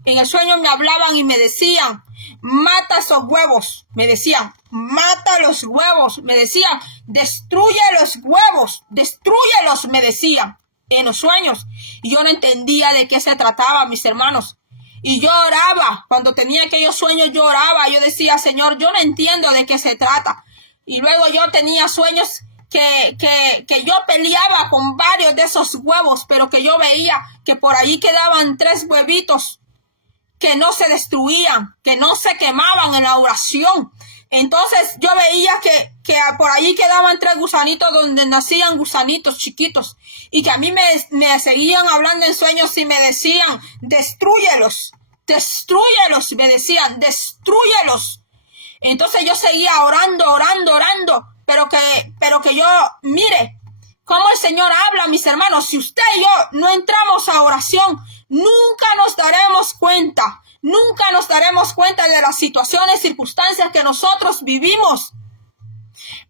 y me decían, mata esos huevos, me decían, mata los huevos, me decían, destruye los huevos, destrúyelos, me decían en los sueños. Y yo no entendía de qué se trataba, mis hermanos. Y yo oraba, cuando tenía aquellos sueños yo oraba, yo decía, Señor, yo no entiendo de qué se trata. Y luego yo tenía sueños que yo peleaba con varios de esos huevos, pero que yo veía que por ahí quedaban 3 huevitos que no se destruían, que no se quemaban en la oración. Entonces yo veía que por ahí quedaban 3 gusanitos donde nacían gusanitos chiquitos, y que a mí me seguían hablando en sueños y me decían, destrúyelos, me decían, destrúyelos. Entonces yo seguía orando, pero que yo, mire, cómo el Señor habla, mis hermanos. Si usted y yo no entramos a oración, nunca nos daremos cuenta de las situaciones, circunstancias que nosotros vivimos.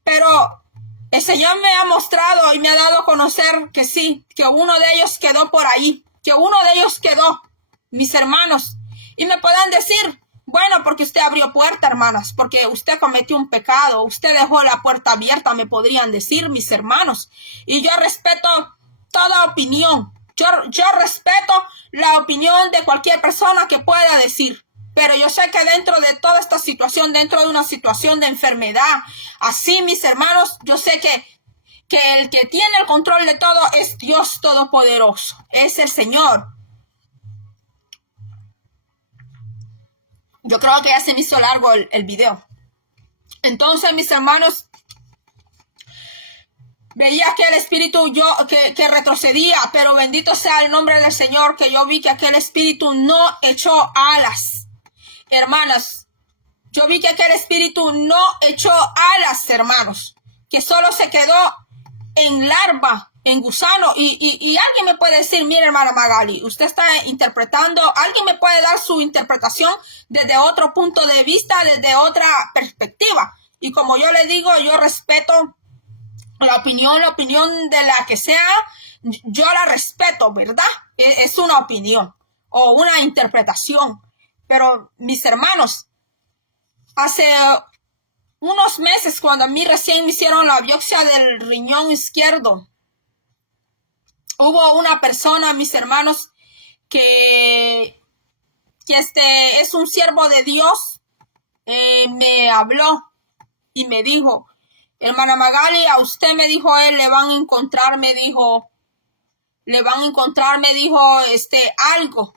Pero el Señor me ha mostrado y me ha dado a conocer que sí, que uno de ellos quedó por ahí, mis hermanos. Y me pueden decir, bueno, porque usted abrió puerta, hermanas, porque usted cometió un pecado, usted dejó la puerta abierta, me podrían decir, mis hermanos. Y yo respeto toda opinión. Yo respeto la opinión de cualquier persona que pueda decir. Pero yo sé que dentro de toda esta situación, dentro de una situación de enfermedad, así, mis hermanos, yo sé que que el que tiene el control de todo es Dios Todopoderoso, es el Señor. Yo creo que ya se me hizo largo el video. Entonces, mis hermanos, veía que el espíritu que retrocedía, pero bendito sea el nombre del Señor, que yo vi que aquel espíritu no echó alas. Hermanas, yo vi que aquel espíritu no echó alas, hermanos, que solo se quedó en larva, en gusano. Y alguien me puede decir, mire, hermana Magali, usted está interpretando, alguien me puede dar su interpretación desde otro punto de vista, desde otra perspectiva. Y como yo le digo, yo respeto la opinión de la que sea, yo la respeto, ¿verdad? Es una opinión o una interpretación. Pero mis hermanos, hace unos meses, cuando a mí recién me hicieron la biopsia del riñón izquierdo, hubo una persona, mis hermanos, que es un siervo de Dios, me habló y me dijo, hermana Magali, a usted, me dijo él, le van a encontrar, me dijo, algo.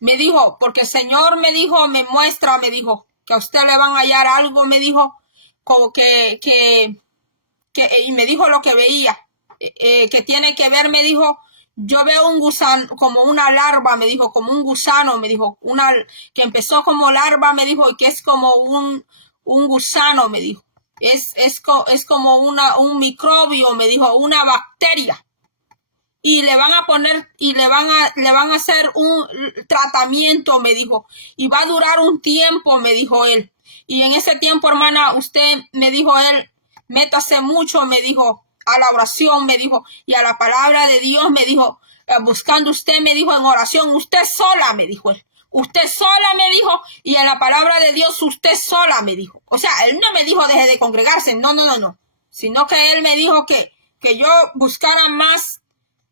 Me dijo, porque el Señor me dijo, me muestra, me dijo, que a usted le van a hallar algo, me dijo, como que y me dijo lo que veía, que tiene que ver, me dijo, yo veo un gusano, como una larva, me dijo, como un gusano, me dijo, que empezó como larva, me dijo, y que es como un gusano, me dijo, es como un microbio, me dijo, una bacteria. Y le van a poner, y le van a hacer un tratamiento, me dijo, y va a durar un tiempo, me dijo él. Y en ese tiempo, hermana, usted, me dijo él, métase mucho, me dijo, a la oración, me dijo, y a la palabra de Dios, me dijo, buscando usted, me dijo, en oración, usted sola, me dijo él. Usted sola, me dijo, y en la palabra de Dios, usted sola, me dijo. O sea, él no me dijo deje de congregarse, no, sino que él me dijo que yo buscara más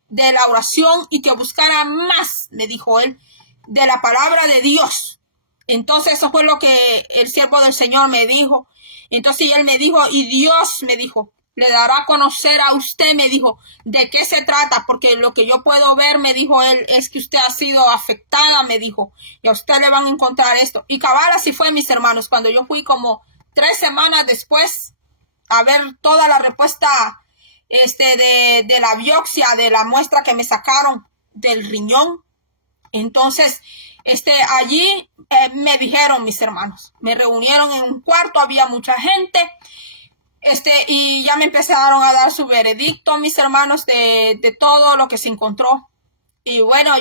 de la oración y que buscara más, me dijo él, de la palabra de Dios. Entonces eso fue lo que el siervo del Señor me dijo. Entonces él me dijo, y Dios me dijo, le dará a conocer a usted, me dijo, de qué se trata, porque lo que yo puedo ver, me dijo él, es que usted ha sido afectada, me dijo, y a usted le van a encontrar esto. Y cabal, así fue, mis hermanos, cuando yo fui como 3 semanas después a ver toda la respuesta de la biopsia, de la muestra que me sacaron del riñón. Entonces, allí me dijeron, mis hermanos, me reunieron en un cuarto, había mucha gente, y ya me empezaron a dar su veredicto, mis hermanos, de todo lo que se encontró. Y bueno,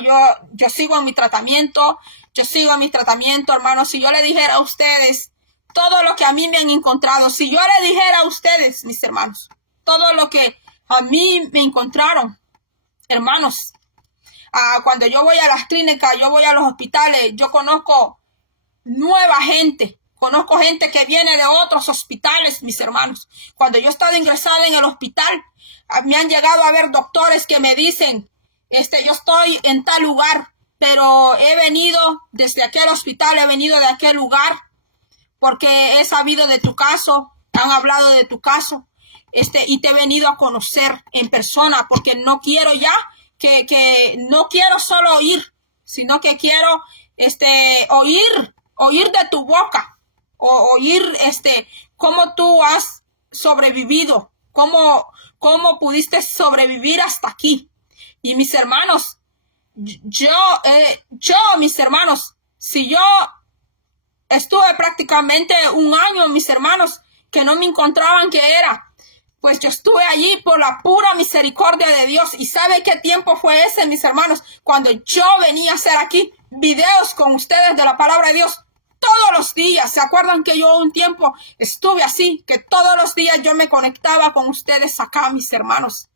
yo sigo en mi tratamiento, hermanos. Si yo le dijera a ustedes todo lo que a mí me han encontrado, si yo le dijera a ustedes, mis hermanos, todo lo que a mí me encontraron, hermanos, cuando yo voy a las clínicas, yo voy a los hospitales, yo conozco nueva gente, conozco gente que viene de otros hospitales, mis hermanos. Cuando yo he estado ingresada en el hospital, me han llegado a ver doctores que me dicen, yo estoy en tal lugar, pero he venido desde aquel hospital, he venido de aquel lugar, porque he sabido de tu caso, han hablado de tu caso, y te he venido a conocer en persona, porque no quiero ya, que no quiero solo oír, sino que quiero, oír de tu boca, o oír, cómo tú has sobrevivido, cómo pudiste sobrevivir hasta aquí. Y mis hermanos, mis hermanos, si yo estuve prácticamente un año, mis hermanos, que no me encontraban qué era, pues yo estuve allí por la pura misericordia de Dios. ¿Y sabe qué tiempo fue ese, mis hermanos? Cuando yo venía a hacer aquí videos con ustedes de la palabra de Dios todos los días. ¿Se acuerdan que yo un tiempo estuve así? Que todos los días yo me conectaba con ustedes acá, mis hermanos.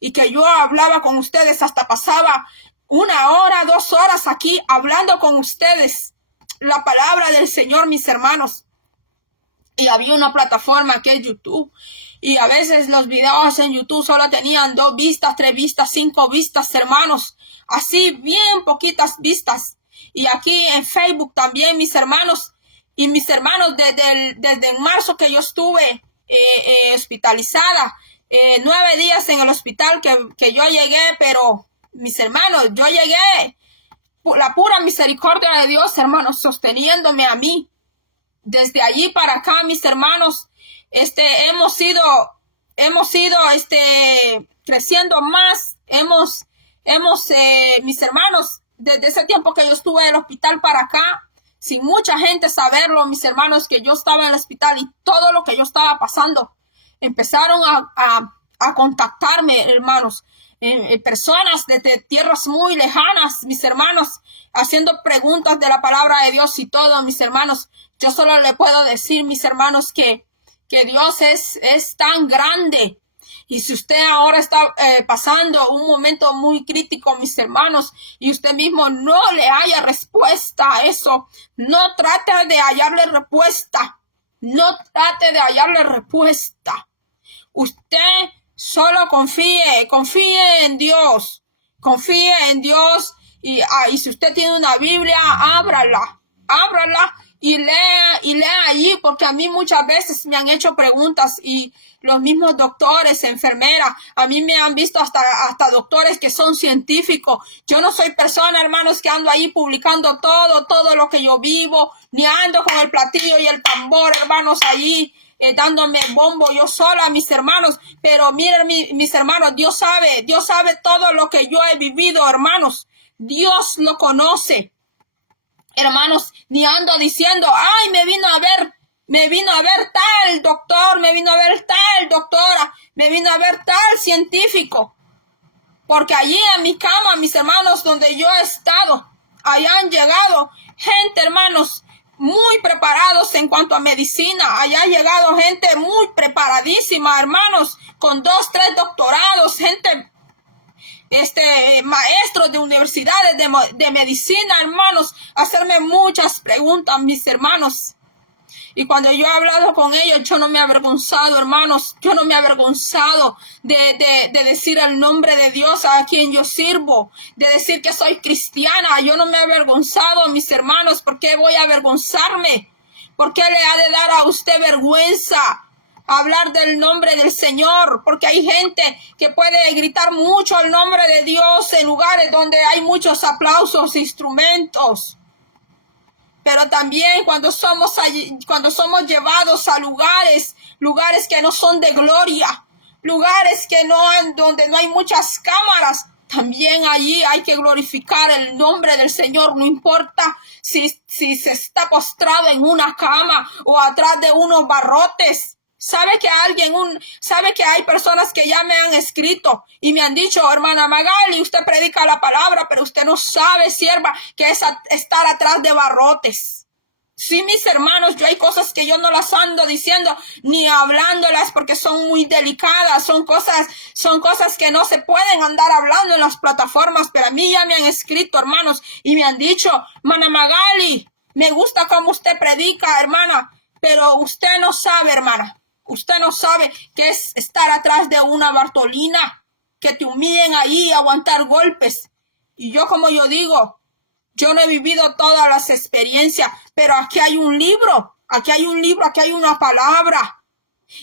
Y que yo hablaba con ustedes, hasta pasaba 1 hora, 2 horas aquí hablando con ustedes la palabra del Señor, mis hermanos. Y había una plataforma que es YouTube. Y a veces los videos en YouTube solo tenían 2 vistas, 3 vistas, 5 vistas, hermanos. Así, bien poquitas vistas. Y aquí en Facebook también, mis hermanos. Y mis hermanos, desde marzo que yo estuve hospitalizada, 9 días en el hospital que yo llegué, pero mis hermanos, yo llegué, la pura misericordia de Dios, hermanos, sosteniéndome a mí. Desde allí para acá, mis hermanos, hemos ido creciendo más, mis hermanos, desde ese tiempo que yo estuve en el hospital para acá, sin mucha gente saberlo, mis hermanos, que yo estaba en el hospital y todo lo que yo estaba pasando, empezaron a contactarme, hermanos, personas desde tierras muy lejanas, mis hermanos, haciendo preguntas de la palabra de Dios y todo, mis hermanos. Yo solo le puedo decir, mis hermanos, que Dios es tan grande. Y si usted ahora está pasando un momento muy crítico, mis hermanos, y usted mismo no le haya respuesta a eso, no trate de hallarle respuesta. No trate de hallarle respuesta. Usted solo confíe en Dios. Confíe en Dios. Y si usted tiene una Biblia, ábrala y lea allí, porque a mí muchas veces me han hecho preguntas y los mismos doctores, enfermeras, a mí me han visto hasta doctores que son científicos. Yo no soy persona, hermanos, que ando ahí publicando todo lo que yo vivo, ni ando con el platillo y el tambor, hermanos, allí dándome bombo yo sola, mis hermanos. Pero miren, mis hermanos, Dios sabe todo lo que yo he vivido, hermanos. Dios lo conoce. Hermanos, ni ando diciendo, ay, me vino a ver tal doctor, me vino a ver tal doctora, me vino a ver tal científico. Porque allí en mi cama, mis hermanos, donde yo he estado, allá han llegado gente, hermanos, muy preparados en cuanto a medicina. Allá ha llegado gente muy preparadísima, hermanos, con 2, 3 doctorados, gente maestros de universidades de medicina, hermanos, hacerme muchas preguntas, mis hermanos. Y cuando yo he hablado con ellos, yo no me he avergonzado, hermanos. Yo no me he avergonzado de decir el nombre de Dios a quien yo sirvo, de decir que soy cristiana. Yo no me he avergonzado, mis hermanos. ¿Por qué voy a avergonzarme? ¿Por qué le ha de dar a usted vergüenza hablar del nombre del Señor? Porque hay gente que puede gritar mucho el nombre de Dios en lugares donde hay muchos aplausos, instrumentos. Pero también cuando somos llevados a lugares que no son de gloria, lugares donde no hay muchas cámaras, también allí hay que glorificar el nombre del Señor. No importa si se está postrado en una cama o atrás de unos barrotes. Sabe que hay personas que ya me han escrito y me han dicho, hermana Magali, usted predica la palabra, pero usted no sabe, sierva, que es estar atrás de barrotes. Sí, mis hermanos, yo hay cosas que yo no las ando diciendo ni hablándolas porque son muy delicadas, son cosas que no se pueden andar hablando en las plataformas, pero a mí ya me han escrito, hermanos, y me han dicho, hermana Magali, me gusta cómo usted predica, hermana, pero usted no sabe, hermana. Usted no sabe qué es estar atrás de una Bartolina, que te humillen ahí, aguantar golpes. Y yo, como yo digo, yo no he vivido todas las experiencias, pero aquí hay un libro, aquí hay una palabra.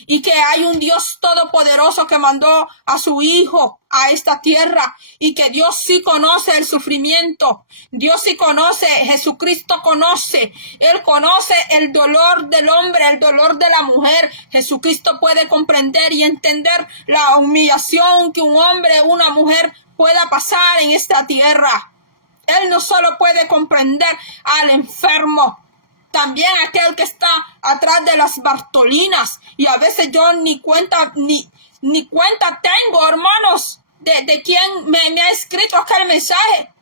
Y que hay un Dios todopoderoso que mandó a su Hijo a esta tierra. Y que Dios sí conoce el sufrimiento. Dios sí conoce, Jesucristo conoce. Él conoce el dolor del hombre, el dolor de la mujer. Jesucristo puede comprender y entender la humillación que un hombre o una mujer pueda pasar en esta tierra. Él no solo puede comprender al enfermo, también aquel que está atrás de las Bartolinas. Y a veces yo ni cuenta tengo, hermanos, de quién me ha escrito aquel mensaje.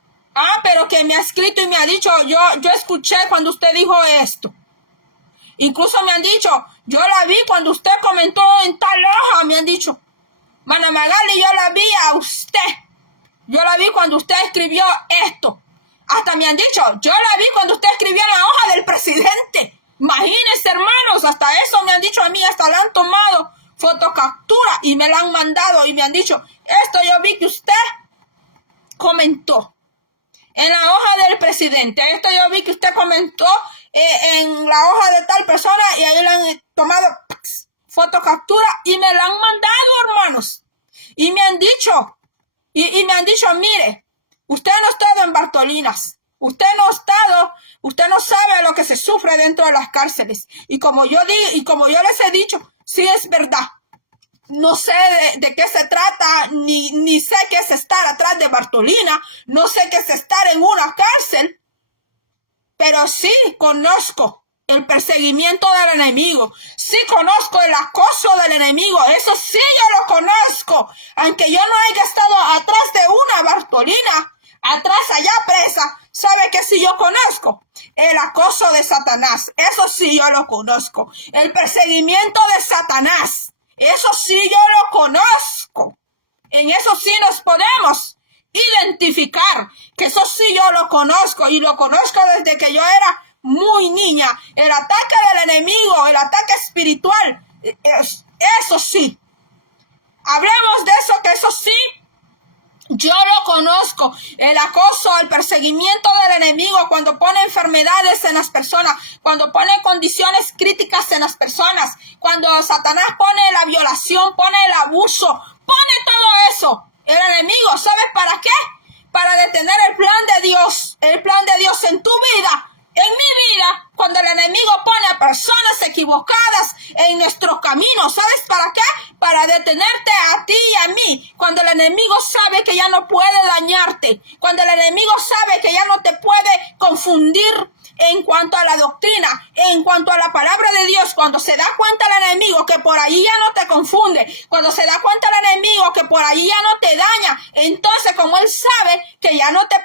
Pero que me ha escrito y me ha dicho, yo escuché cuando usted dijo esto. Incluso me han dicho, yo la vi cuando usted comentó en tal hoja, me han dicho, Mana Magali, yo la vi a usted. Yo la vi cuando usted escribió esto. Hasta me han dicho, yo la vi cuando usted escribió en la hoja del presidente. Imagínense, hermanos, hasta eso me han dicho a mí, hasta la han tomado fotocaptura y me la han mandado y me han dicho, esto yo vi que usted comentó en la hoja del presidente. Esto yo vi que usted comentó en la hoja de tal persona y ahí le han tomado fotocaptura y me la han mandado, hermanos. Y me han dicho, mire, usted no ha estado en Bartolinas. Usted no sabe lo que se sufre dentro de las cárceles. Y como yo les he dicho, sí es verdad. No sé de qué se trata, ni sé qué es estar atrás de Bartolina, no sé qué es estar en una cárcel, pero sí conozco el perseguimiento del enemigo, sí conozco el acoso del enemigo, eso sí yo lo conozco, aunque yo no haya estado atrás de una Bartolina, atrás allá presa, ¿sabe qué sí yo conozco? El acoso de Satanás, eso sí yo lo conozco, el perseguimiento de Satanás, eso sí yo lo conozco, en eso sí nos podemos identificar, que eso sí yo lo conozco, y lo conozco desde que yo era muy niña, el ataque del enemigo, el ataque espiritual, eso sí, hablemos de eso, que eso sí, yo lo conozco, el acoso, el perseguimiento del enemigo, cuando pone enfermedades en las personas, cuando pone condiciones críticas en las personas, cuando Satanás pone la violación, pone el abuso, pone todo eso. El enemigo, ¿sabes para qué? Para detener el plan de Dios en tu vida, en mi vida, cuando el enemigo pone a personas equivocadas en nuestros caminos. ¿Sabes para qué? Para detenerte a ti y a mí. Cuando el enemigo sabe que ya no puede dañarte. Cuando el enemigo sabe que ya no te puede confundir en cuanto a la doctrina, en cuanto a la palabra de Dios. Cuando se da cuenta el enemigo que por ahí ya no te confunde. Cuando se da cuenta el enemigo que por ahí ya no te daña. Entonces, como él sabe que ya no te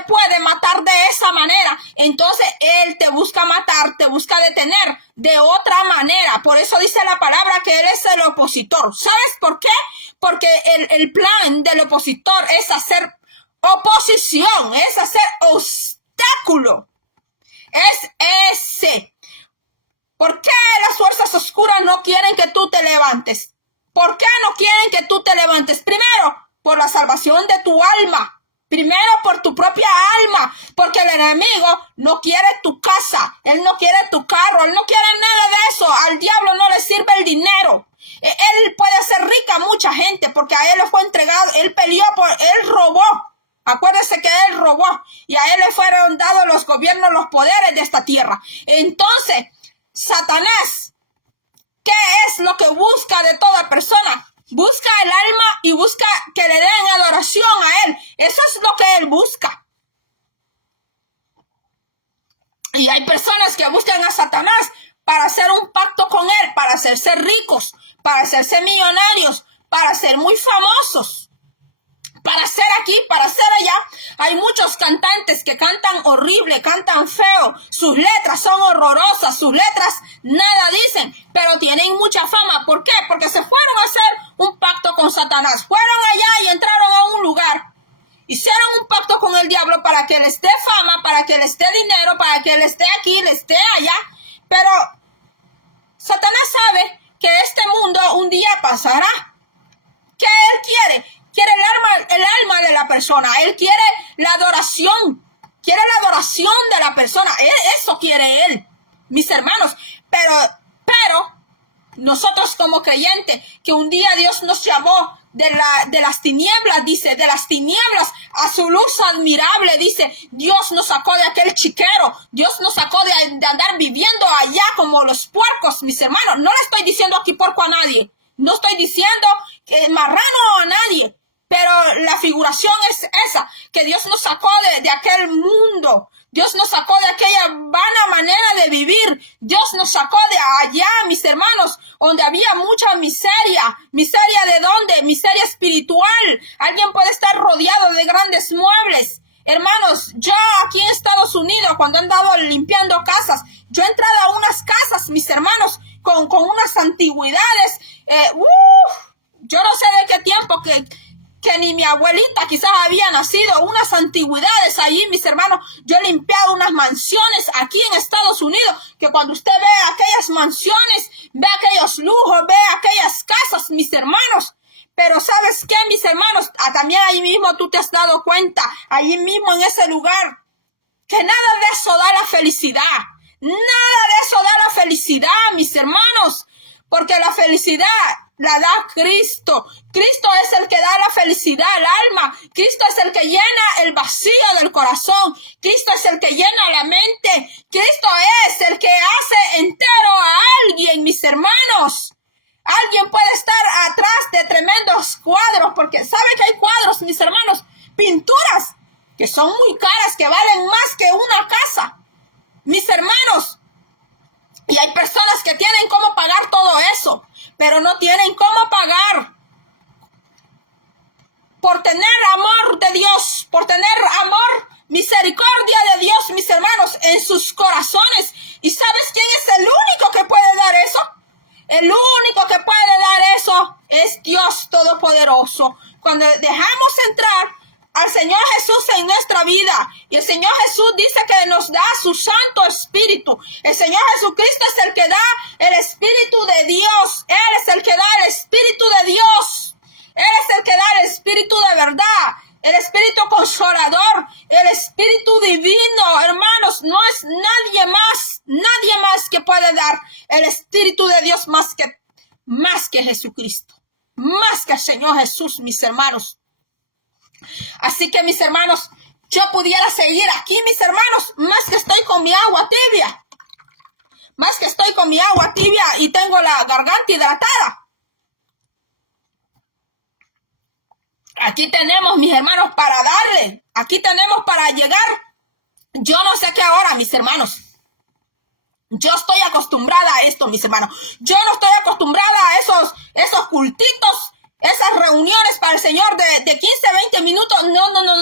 puede matar de esa manera, entonces él te busca matar, te busca detener de otra manera. Por eso dice la palabra que él es el opositor. ¿Sabes por qué? Porque el plan del opositor es hacer oposición, es hacer obstáculo. Es ese. ¿Por qué las fuerzas oscuras no quieren que tú te levantes? ¿Por qué no quieren que tú te levantes? Primero, por la salvación de tu alma. Primero por tu propia alma, porque el enemigo no quiere tu casa, él no quiere tu carro, él no quiere nada de eso. Al diablo no le sirve el dinero. Él puede hacer rica a mucha gente porque a él le fue entregado, él peleó él robó. Acuérdese que él robó y a él le fueron dados los gobiernos, los poderes de esta tierra. Entonces, Satanás, ¿qué es lo que busca de toda persona? Busca el alma y busca que le den adoración a él. Eso es lo que él busca. Y hay personas que buscan a Satanás para hacer un pacto con él, para hacerse ricos, para hacerse millonarios, para ser muy famosos, para ser aquí, para ser allá. Hay muchos cantantes que cantan horrible, cantan feo, sus letras son horrorosas, sus letras nada dicen, pero tienen mucha fama. ¿Por qué? Porque se fueron a hacer un pacto con Satanás, fueron allá y entraron a un lugar, hicieron un pacto con el diablo para que les dé fama, para que les dé dinero, para que les dé aquí, les dé allá, pero Satanás sabe que este mundo un día pasará. ¿Qué él quiere? Quiere el alma de la persona. Él quiere la adoración. Quiere la adoración de la persona. Eso quiere él, mis hermanos. Pero nosotros como creyentes, que un día Dios nos llamó de las tinieblas, dice, de las tinieblas a su luz admirable, dice, Dios nos sacó de aquel chiquero, Dios nos sacó de andar viviendo allá como los puercos, mis hermanos. No le estoy diciendo aquí puerco a nadie, no estoy diciendo marrano a nadie, pero la figuración es esa, que Dios nos sacó de aquel mundo. Dios nos sacó de aquella vana manera de vivir. Dios nos sacó de allá, mis hermanos, donde había mucha miseria. ¿Miseria de dónde? Miseria espiritual. Alguien puede estar rodeado de grandes muebles. Hermanos, yo aquí en Estados Unidos, cuando he andado limpiando casas, yo he entrado a unas casas, mis hermanos, con unas antigüedades. Yo no sé de qué tiempo que ni mi abuelita quizás había nacido, unas antigüedades allí, mis hermanos. Yo he limpiado unas mansiones aquí en Estados Unidos, que cuando usted ve aquellas mansiones, ve aquellos lujos, ve aquellas casas, mis hermanos. Pero ¿sabes qué, mis hermanos? También ahí mismo tú te has dado cuenta, allí mismo en ese lugar, que nada de eso da la felicidad. Nada de eso da la felicidad, mis hermanos. porque la felicidad la da Cristo. Cristo es el que da la felicidad al alma. Cristo es el que llena el vacío del corazón. Cristo es el que llena la mente. Cristo es el que hace entero a alguien, mis hermanos. Alguien puede estar atrás de tremendos cuadros, porque saben que hay cuadros, mis hermanos, pinturas que son muy caras, que valen más que una casa, mis hermanos. Y hay personas que tienen cómo pagar todo eso, pero no tienen cómo pagar por tener amor de Dios, por tener amor, misericordia de Dios, mis hermanos, en sus corazones. ¿Y sabes quién es el único que puede dar eso? El único que puede dar eso es Dios Todopoderoso. Cuando dejamos entrar al Señor Jesús en nuestra vida, y el Señor Jesús dice que nos da su Santo Espíritu. El Señor Jesucristo es el que da el Espíritu de Dios. Él es el que da el Espíritu de Dios. Él es el que da el Espíritu de verdad, el Espíritu consolador, el Espíritu divino, hermanos. No es nadie más que puede dar el Espíritu de Dios más que Jesucristo, más que el Señor Jesús, mis hermanos. Así que, mis hermanos, yo pudiera seguir aquí, mis hermanos, más que estoy con mi agua tibia, y tengo la garganta hidratada. Aquí tenemos, mis hermanos, para darle. Aquí tenemos para llegar. Yo no sé qué ahora, mis hermanos. Yo estoy acostumbrada a esto, mis hermanos. Yo no estoy acostumbrada a esos cultitos, esas reuniones para el Señor de 15, 20 minutos.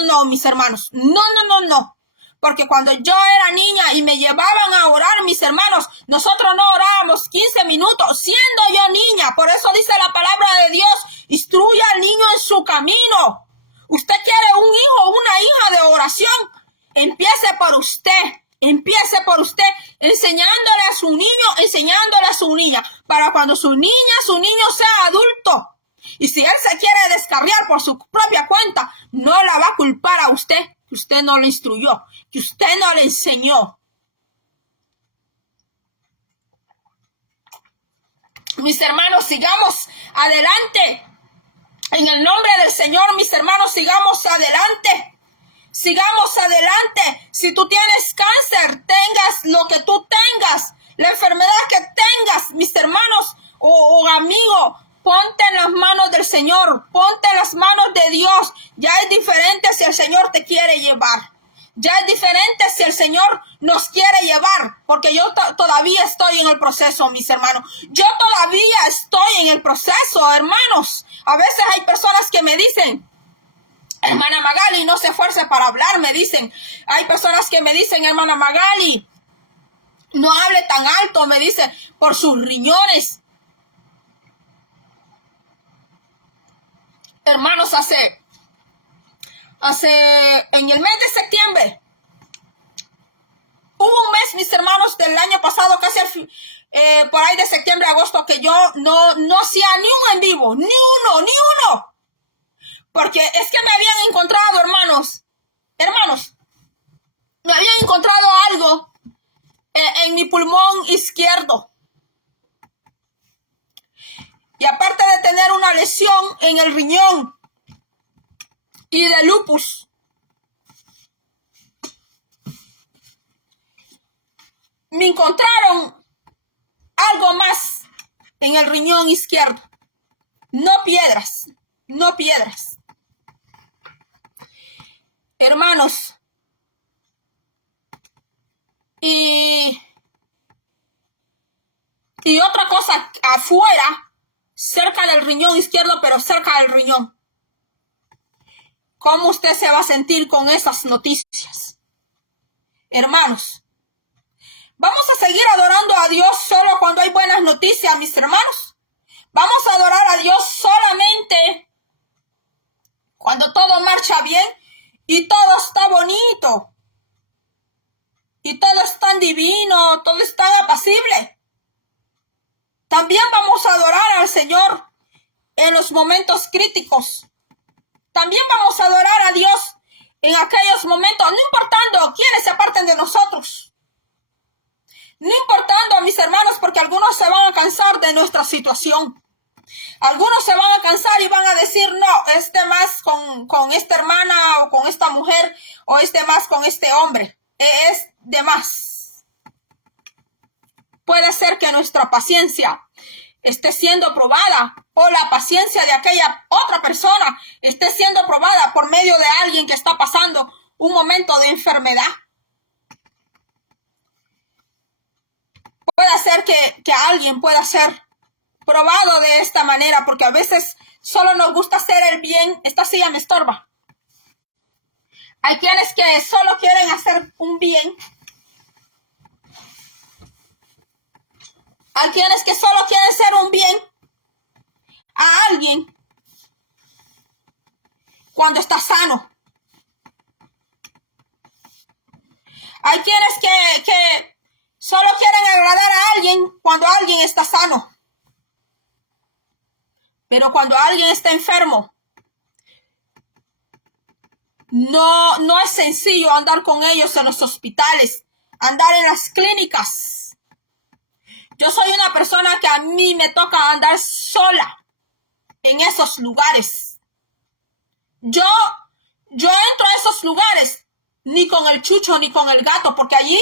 No, mis hermanos. No. Porque cuando yo era niña y me llevaban a orar, mis hermanos, nosotros no orábamos 15 minutos, siendo yo niña. Por eso dice la palabra de Dios, instruye al niño en su camino. Usted quiere un hijo o una hija de oración, empiece por usted, enseñándole a su niño, enseñándole a su niña, para cuando su niño sea adulto. Y si él se quiere descarriar por su propia cuenta, no la va a culpar a usted, que usted no le instruyó, que usted no le enseñó. Mis hermanos, sigamos adelante. En el nombre del Señor, mis hermanos, sigamos adelante. Sigamos adelante. Si tú tienes cáncer, tengas lo que tú tengas, la enfermedad que tengas, mis hermanos o amigo, ponte en las manos del Señor, ponte en las manos de Dios. Ya es diferente si el Señor te quiere llevar. Ya es diferente si el Señor nos quiere llevar, porque yo todavía estoy en el proceso, mis hermanos. Yo todavía estoy en el proceso, hermanos. A veces hay personas que me dicen, hermana Magali, no se esfuerce para hablar, me dicen. Hay personas que me dicen, hermana Magali, no hable tan alto, me dicen, por sus riñones. Hermanos, en el mes de septiembre, hubo un mes, mis hermanos, del año pasado, casi por ahí de septiembre, agosto, que yo no hacía ni un en vivo, ni uno. Porque es que me habían encontrado, hermanos, me habían encontrado algo en mi pulmón izquierdo. Y aparte de tener una lesión en el riñón y de lupus, me encontraron algo más en el riñón izquierdo. No piedras. Hermanos, y otra cosa afuera, cerca del riñón izquierdo, pero cerca del riñón. ¿Cómo usted se va a sentir con esas noticias? Hermanos, ¿vamos a seguir adorando a Dios solo cuando hay buenas noticias, mis hermanos? ¿Vamos a adorar a Dios solamente cuando todo marcha bien y todo está bonito? Y todo es tan divino, todo es tan apacible. También vamos a adorar al Señor en los momentos críticos. También vamos a adorar a Dios en aquellos momentos, no importando quiénes se aparten de nosotros. No importando, mis hermanos, porque algunos se van a cansar de nuestra situación. Algunos se van a cansar y van a decir, no, más con esta hermana o con esta mujer, o más con este hombre. Es de más. Puede ser que nuestra paciencia esté siendo probada, o la paciencia de aquella otra persona esté siendo probada por medio de alguien que está pasando un momento de enfermedad. Puede ser que alguien pueda ser probado de esta manera, porque a veces solo nos gusta hacer el bien. Esta silla me estorba. Hay quienes que solo quieren hacer un bien. Hay quienes que solo quieren hacer un bien a alguien cuando está sano. Hay quienes que solo quieren agradar a alguien cuando alguien está sano. Pero cuando alguien está enfermo, no es sencillo andar con ellos en los hospitales, andar en las clínicas. Yo soy una persona que a mí me toca andar sola en esos lugares. Yo entro a esos lugares ni con el chucho ni con el gato, porque allí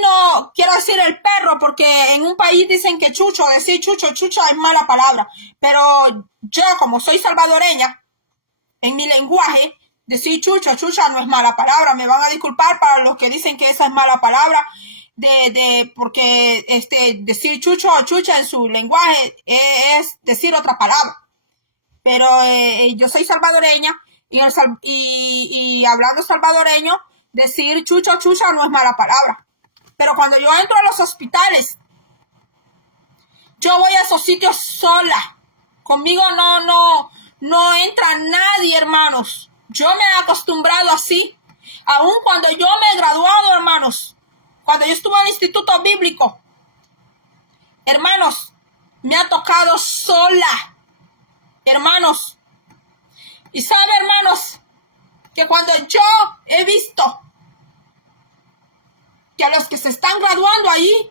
no quiero decir el perro, porque en un país dicen que chucho, decir chucho es mala palabra, pero yo, como soy salvadoreña, en mi lenguaje, decir chucha no es mala palabra. Me van a disculpar para los que dicen que esa es mala palabra, porque decir chucho o chucha en su lenguaje es decir otra palabra. Pero yo soy salvadoreña y hablando salvadoreño, decir chucha no es mala palabra. Pero cuando yo entro a los hospitales, yo voy a esos sitios sola. Conmigo no entra nadie, hermanos. Yo me he acostumbrado así. Aún cuando yo me he graduado, hermanos, cuando yo estuve en el instituto bíblico, hermanos, me ha tocado sola, hermanos. Y sabe, hermanos, que cuando yo he visto que a los que se están graduando ahí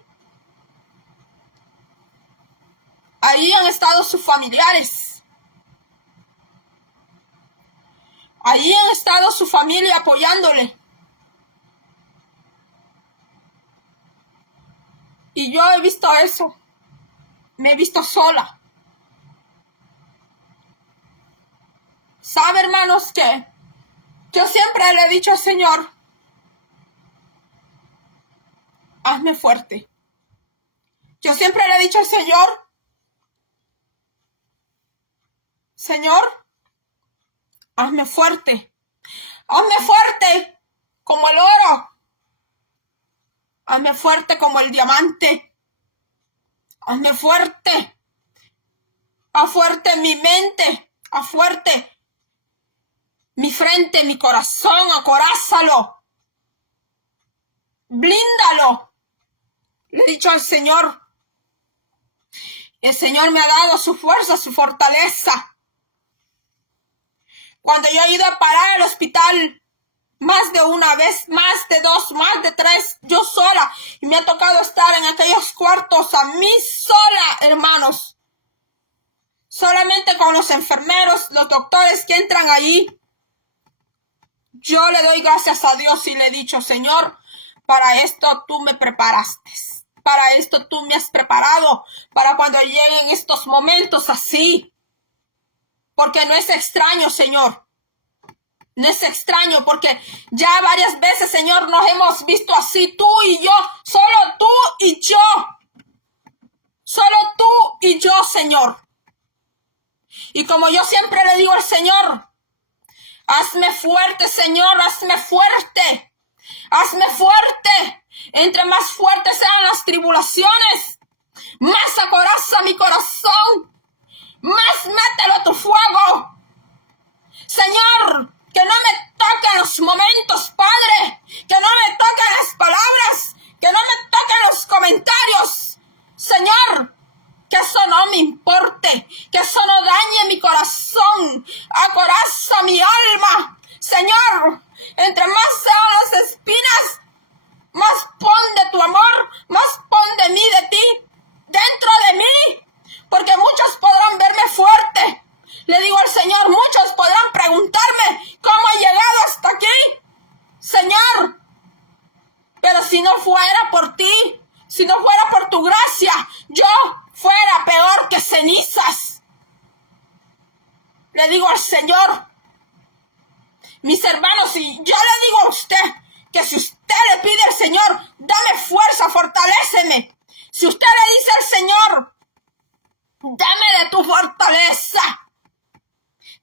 han estado sus familiares. Allí han estado su familia apoyándole. Y yo he visto eso. Me he visto sola. ¿Sabe, hermanos, que yo siempre le he dicho al Señor, hazme fuerte? Yo siempre le he dicho al Señor, Señor, hazme fuerte. Hazme fuerte como el oro. Hazme fuerte como el diamante. Hazme fuerte. Haz fuerte mi mente. Haz fuerte mi frente, mi corazón. Acorázalo. Blíndalo. Le he dicho al Señor. El Señor me ha dado su fuerza, su fortaleza. Cuando yo he ido a parar al hospital más de una vez, más de dos, más de tres, yo sola, y me ha tocado estar en aquellos cuartos a mí sola, hermanos, solamente con los enfermeros, los doctores que entran allí. Yo le doy gracias a Dios y le he dicho, Señor, para esto tú me preparaste, para esto tú me has preparado, para cuando lleguen estos momentos así. Porque no es extraño, Señor. No es extraño, porque ya varias veces, Señor, nos hemos visto así, tú y yo, solo tú y yo. Solo tú y yo, Señor. Y como yo siempre le digo al Señor, hazme fuerte, Señor, hazme fuerte. Hazme fuerte. Entre más fuertes sean las tribulaciones, más acoraza mi corazón. Más mételo a tu fuego. Señor, que no me toquen los momentos, Padre. Que no me toquen las palabras. Que no me toquen los comentarios. Señor, que eso no me importe. Que eso no dañe mi corazón. Acoraza mi alma. Señor, entre más sean las espinas, más pon de tu amor, más fuera por ti, si no fuera por tu gracia, yo fuera peor que cenizas. Le digo al Señor, mis hermanos, y yo le digo a usted que si usted le pide al Señor, dame fuerza, fortaléceme. Si usted le dice al Señor, dame de tu fortaleza.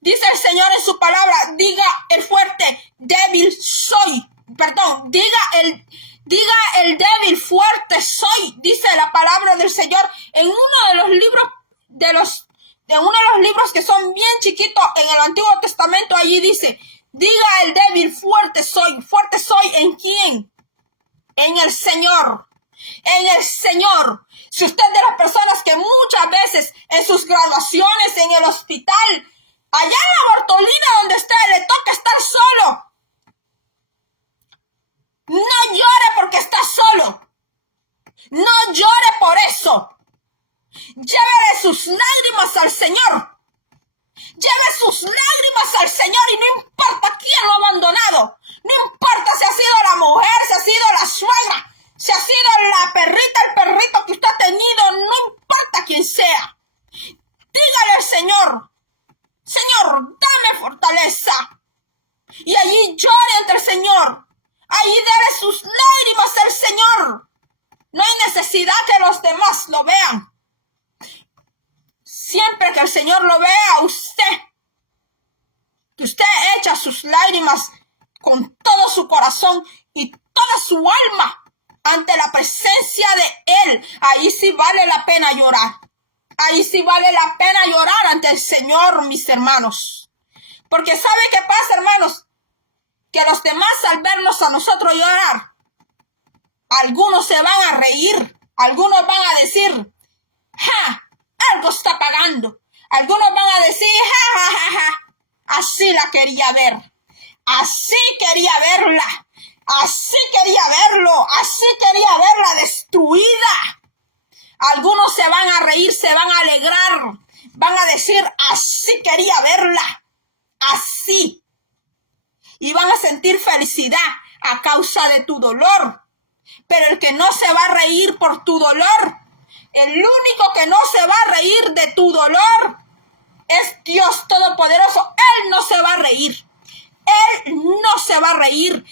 Dice el Señor en su palabra, diga el fuerte, débil soy. Perdón, diga el débil, fuerte soy. Dice la palabra del Señor en uno de los libros de uno de los libros que son bien chiquitos en el Antiguo Testamento. Allí dice, diga el débil, fuerte soy. ¿Fuerte soy en quién? En el Señor. En el Señor. Si usted es de las personas que muchas veces en sus graduaciones, en el hospital, allá en la Bartolina donde usted le toca estar solo, no llore porque está solo. No llore por eso. Llévele sus lágrimas al Señor. Lleve sus lágrimas al Señor y no importa quién lo ha abandonado. No importa si ha sido la mujer, si ha sido la suegra, si ha sido la perrita, el perrito que usted ha tenido. No importa quién sea. Dígale al Señor, Señor, dame fortaleza. Y allí llore ante el Señor. Allí dele sus lágrimas al Señor. No hay necesidad que los demás lo vean. Siempre que el Señor lo vea a usted, que usted echa sus lágrimas con todo su corazón y toda su alma ante la presencia de Él, ahí sí vale la pena llorar. Ahí sí vale la pena llorar ante el Señor, mis hermanos. Porque ¿sabe qué pasa, hermanos? Que los demás al vernos a nosotros llorar, algunos se van a reír, algunos van a decir, ¡ja! Algo está pagando. Algunos van a decir, ¡ja, ja, ja, ja! Así la quería ver. Así quería verla. Así quería verlo. Así quería verla destruida. Algunos se van a reír, se van a alegrar. Van a decir, así quería verla. Así. Y van a sentir felicidad a causa de tu dolor. Pero el que no se va a reír por tu dolor, el único que no se va a reír de tu dolor es Dios Todopoderoso. Él no se va a reír. Él no se va a reír.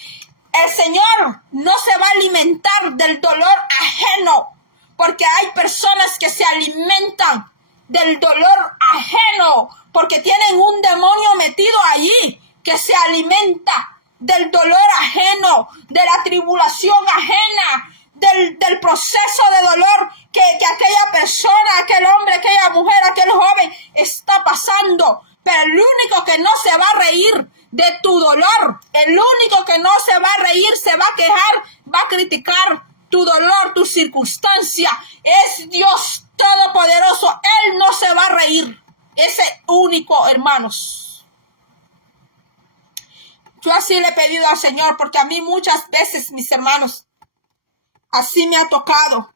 El Señor no se va a alimentar del dolor ajeno, porque hay personas que se alimentan del dolor ajeno, porque tienen un demonio metido allí que se alimenta del dolor ajeno, de la tribulación ajena, del proceso de dolor que aquella persona, aquel hombre, aquella mujer, aquel joven está pasando. Pero el único que no se va a reír de tu dolor, el único que no se va a reír, se va a quejar, va a criticar tu dolor, tu circunstancia, es Dios Todopoderoso. Él no se va a reír. Ese único, hermanos. Yo así le he pedido al Señor, porque a mí muchas veces, mis hermanos, así me ha tocado.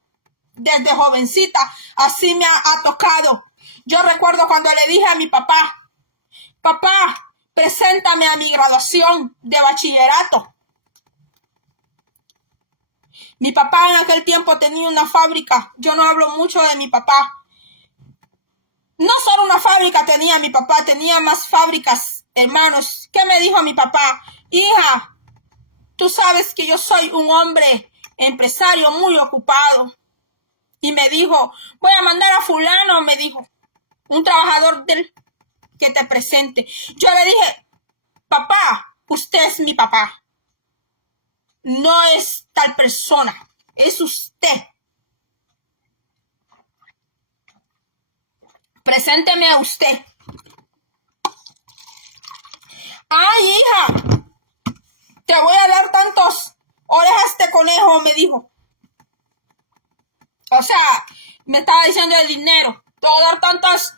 Desde jovencita, así me ha tocado. Yo recuerdo cuando le dije a mi papá, papá, preséntame a mi graduación de bachillerato. Mi papá en aquel tiempo tenía una fábrica. Yo no hablo mucho de mi papá. No solo una fábrica tenía mi papá, tenía más fábricas, hermanos. ¿Qué me dijo mi papá? Hija, tú sabes que yo soy un hombre empresario muy ocupado. Y me dijo, voy a mandar a fulano, me dijo, un trabajador del que te presente. Yo le dije, papá, usted es mi papá. No es tal persona, es usted. Presénteme a usted. Ay, hija, te voy a dar tantos orejas de conejo, me dijo. O sea, me estaba diciendo el dinero. Te voy a dar tantas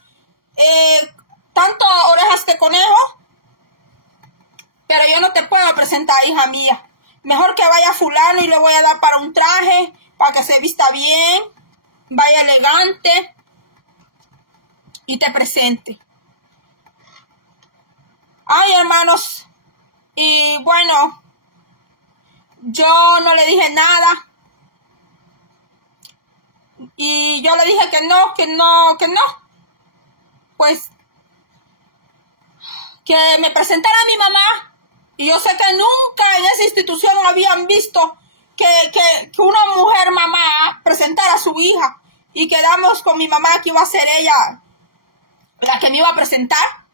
orejas de conejo, pero yo no te puedo presentar, hija mía. Mejor que vaya fulano y le voy a dar para un traje, para que se vista bien, vaya elegante y te presente. Ay, hermanos, y bueno, yo no le dije nada. Y yo le dije que no, que no, que no. Pues que me presentara a mi mamá. Y yo sé que nunca en esa institución habían visto que una mujer mamá presentara a su hija. Y quedamos con mi mamá que iba a ser ella la que me iba a presentar.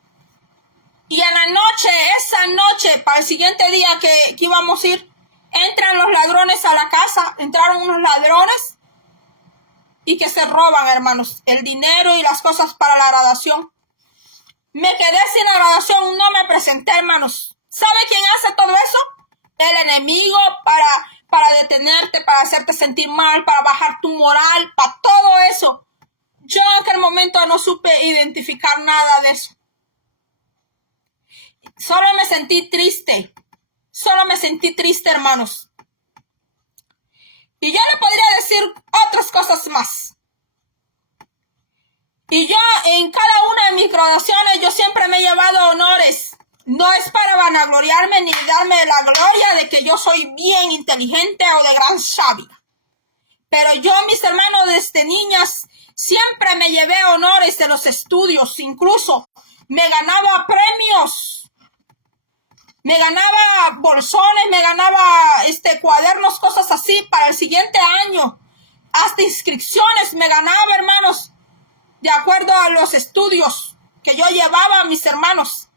Y en la noche, esa noche, para el siguiente día que íbamos a ir, entran los ladrones a la casa, entraron unos ladrones y que se roban, hermanos, el dinero y las cosas para la graduación. Me quedé sin la graduación, no me presenté, hermanos. ¿Sabe quién hace todo eso? El enemigo para detenerte, para hacerte sentir mal, para bajar tu moral, para todo eso. Yo en aquel momento no supe identificar nada de eso. Solo me sentí triste. Solo me sentí triste, hermanos. Y yo le podría decir otras cosas más. Y yo en cada una de mis graduaciones yo siempre me he llevado honores. No es para vanagloriarme ni darme la gloria de que yo soy bien inteligente o de gran sabia. Pero yo, mis hermanos, desde niñas siempre me llevé honores en los estudios. Incluso me ganaba premios. Me ganaba bolsones, me ganaba cuadernos, cosas así para el siguiente año. Hasta inscripciones me ganaba, hermanos, de acuerdo a los estudios que yo llevaba a mis hermanos.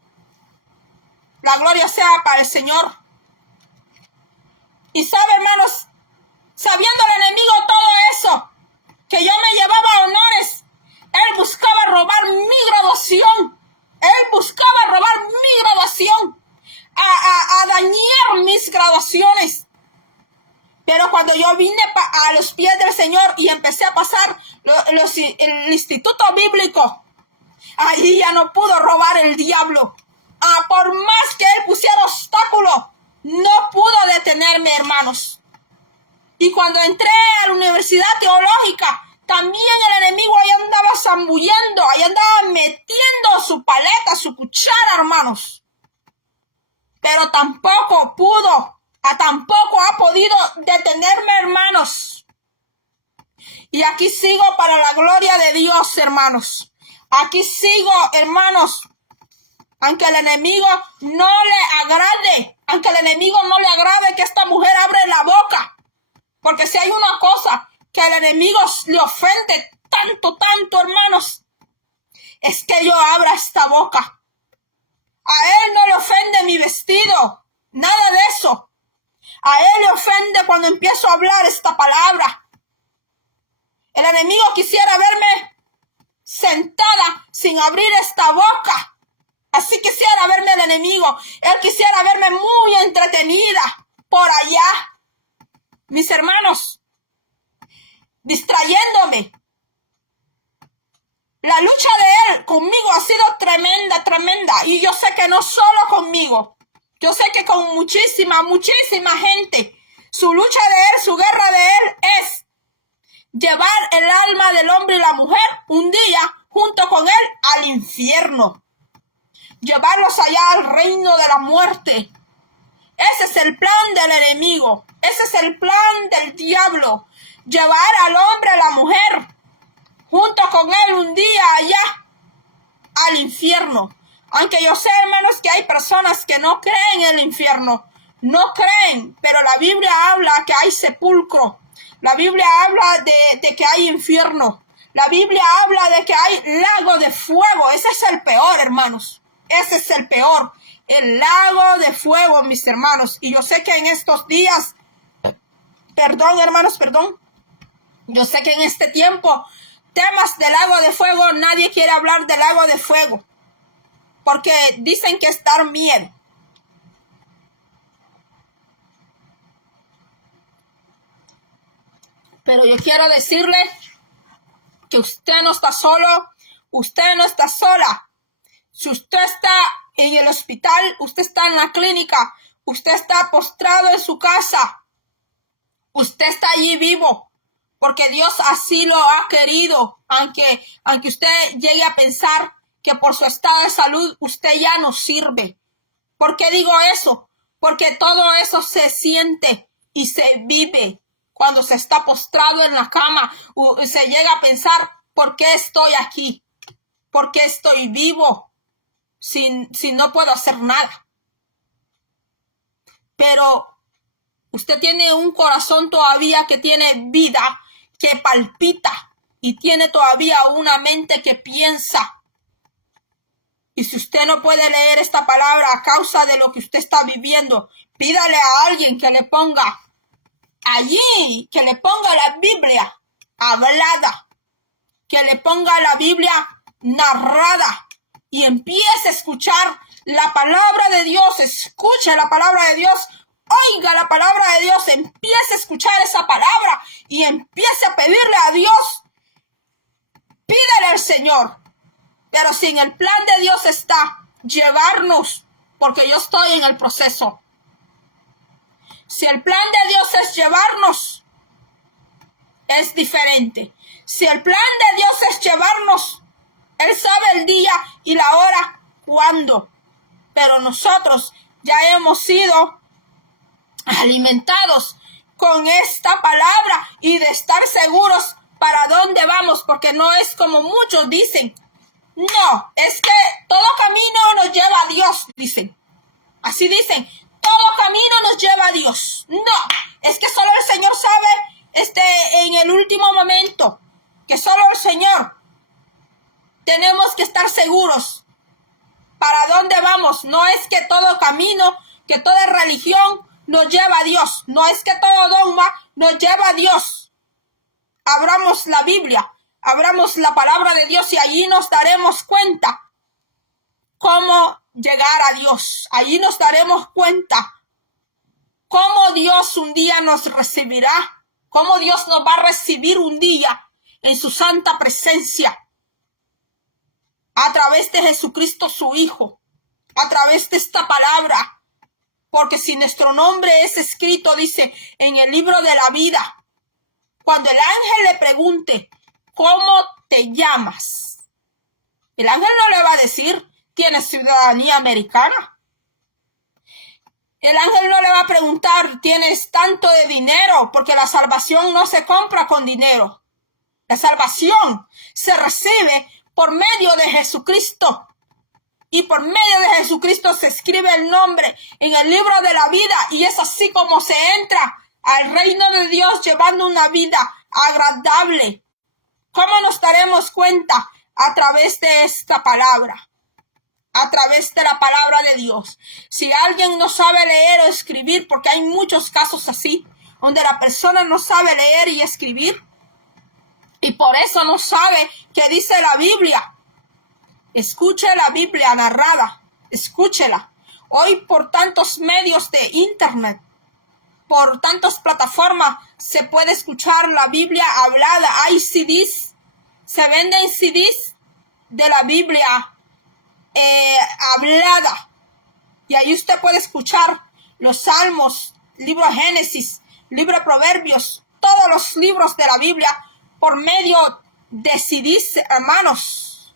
La gloria sea para el Señor. Y sabe, hermanos, sabiendo el enemigo todo eso, que yo me llevaba honores, él buscaba robar mi graduación. Él buscaba robar mi graduación. A dañar mis graduaciones. Pero cuando yo vine a los pies del Señor y empecé a pasar el instituto bíblico, allí ya no pudo robar el diablo. Por más que él pusiera obstáculos, no pudo detenerme, hermanos. Y cuando entré a la universidad teológica, también el enemigo ahí andaba zambullendo, ahí andaba metiendo su paleta, su cuchara, hermanos. Pero tampoco tampoco ha podido detenerme, hermanos. Y aquí sigo para la gloria de Dios, hermanos. Aquí sigo, hermanos. Aunque el enemigo no le agrade que esta mujer abre la boca. Porque si hay una cosa que al enemigo le ofende tanto, hermanos, es que yo abra esta boca. A él no le ofende mi vestido, nada de eso. A él le ofende cuando empiezo a hablar esta palabra. El enemigo quisiera verme sentada sin abrir esta boca. Así quisiera verme el enemigo. Él quisiera verme muy entretenida por allá. Mis hermanos, distrayéndome. La lucha de él conmigo ha sido tremenda. Y yo sé que no solo conmigo. Yo sé que con muchísima gente. Su lucha de él, su guerra de él es llevar el alma del hombre y la mujer un día junto con él al infierno. Llevarlos allá al reino de la muerte. Ese es el plan del enemigo. Ese es el plan del diablo. Llevar al hombre y a la mujer junto con él un día allá al infierno. Aunque yo sé, hermanos, que hay personas que no creen en el infierno. No creen, pero la Biblia habla que hay sepulcro. La Biblia habla de que hay infierno. La Biblia habla de que hay lago de fuego. Ese es el peor, hermanos. Ese es el peor. El lago de fuego, mis hermanos. Y yo sé que en estos días, perdón, hermanos, perdón. Yo sé que en este tiempo, temas del lago de fuego, nadie quiere hablar del lago de fuego. Porque dicen que es dar miedo. Pero yo quiero decirle que usted no está solo, usted no está sola. Si usted está en el hospital, usted está en la clínica, usted está postrado en su casa, usted está allí vivo, porque Dios así lo ha querido, aunque usted llegue a pensar que por su estado de salud usted ya no sirve. ¿Por qué digo eso? Porque todo eso se siente y se vive. Cuando se está postrado en la cama, se llega a pensar, ¿por qué estoy aquí? ¿Por qué estoy vivo si no puedo hacer nada? Pero usted tiene un corazón todavía que tiene vida, que palpita y tiene todavía una mente que piensa. Y si usted no puede leer esta palabra a causa de lo que usted está viviendo, pídale a alguien que le ponga allí, que le ponga la Biblia hablada, que le ponga la Biblia narrada y empiece a escuchar la palabra de Dios. Escuche la palabra de Dios, oiga la palabra de Dios, empiece a escuchar esa palabra y empiece a pedirle a Dios. Pídele al Señor. Pero si en el plan de Dios está llevarnos, porque yo estoy en el proceso. Si el plan de Dios es llevarnos, es diferente. Si el plan de Dios es llevarnos, Él sabe el día y la hora cuándo. Pero nosotros ya hemos sido alimentados con esta palabra y de estar seguros para dónde vamos, porque no es como muchos dicen. No, es que todo camino nos lleva a Dios, dicen. Así dicen, todo camino nos lleva a Dios. No, es que solo el Señor sabe en el último momento, que solo el Señor. Tenemos que estar seguros para dónde vamos. No es que todo camino, que toda religión nos lleva a Dios. No es que todo dogma nos lleva a Dios. Abramos la Biblia. Abramos la palabra de Dios y allí nos daremos cuenta cómo llegar a Dios. Allí nos daremos cuenta cómo Dios un día nos recibirá, cómo Dios nos va a recibir un día en su santa presencia a través de Jesucristo su Hijo, a través de esta palabra. Porque si nuestro nombre es escrito, dice, en el libro de la vida, cuando el ángel le pregunte, ¿cómo te llamas? El ángel no le va a decir, ¿tienes ciudadanía americana? El ángel no le va a preguntar, ¿tienes tanto de dinero? Porque la salvación no se compra con dinero. La salvación se recibe por medio de Jesucristo. Y por medio de Jesucristo se escribe el nombre en el libro de la vida. Y es así como se entra al reino de Dios llevando una vida agradable. ¿Cómo nos daremos cuenta? A través de esta palabra, a través de la palabra de Dios. Si alguien no sabe leer o escribir, porque hay muchos casos así, donde la persona no sabe leer y escribir, y por eso no sabe qué dice la Biblia. Escuche la Biblia narrada, escúchela. Hoy por tantos medios de internet, por tantas plataformas, se puede escuchar la Biblia hablada. Hay CDs, se venden CDs de la Biblia hablada. Y ahí usted puede escuchar los Salmos, libro Génesis, libro Proverbios, todos los libros de la Biblia por medio de CDs, hermanos.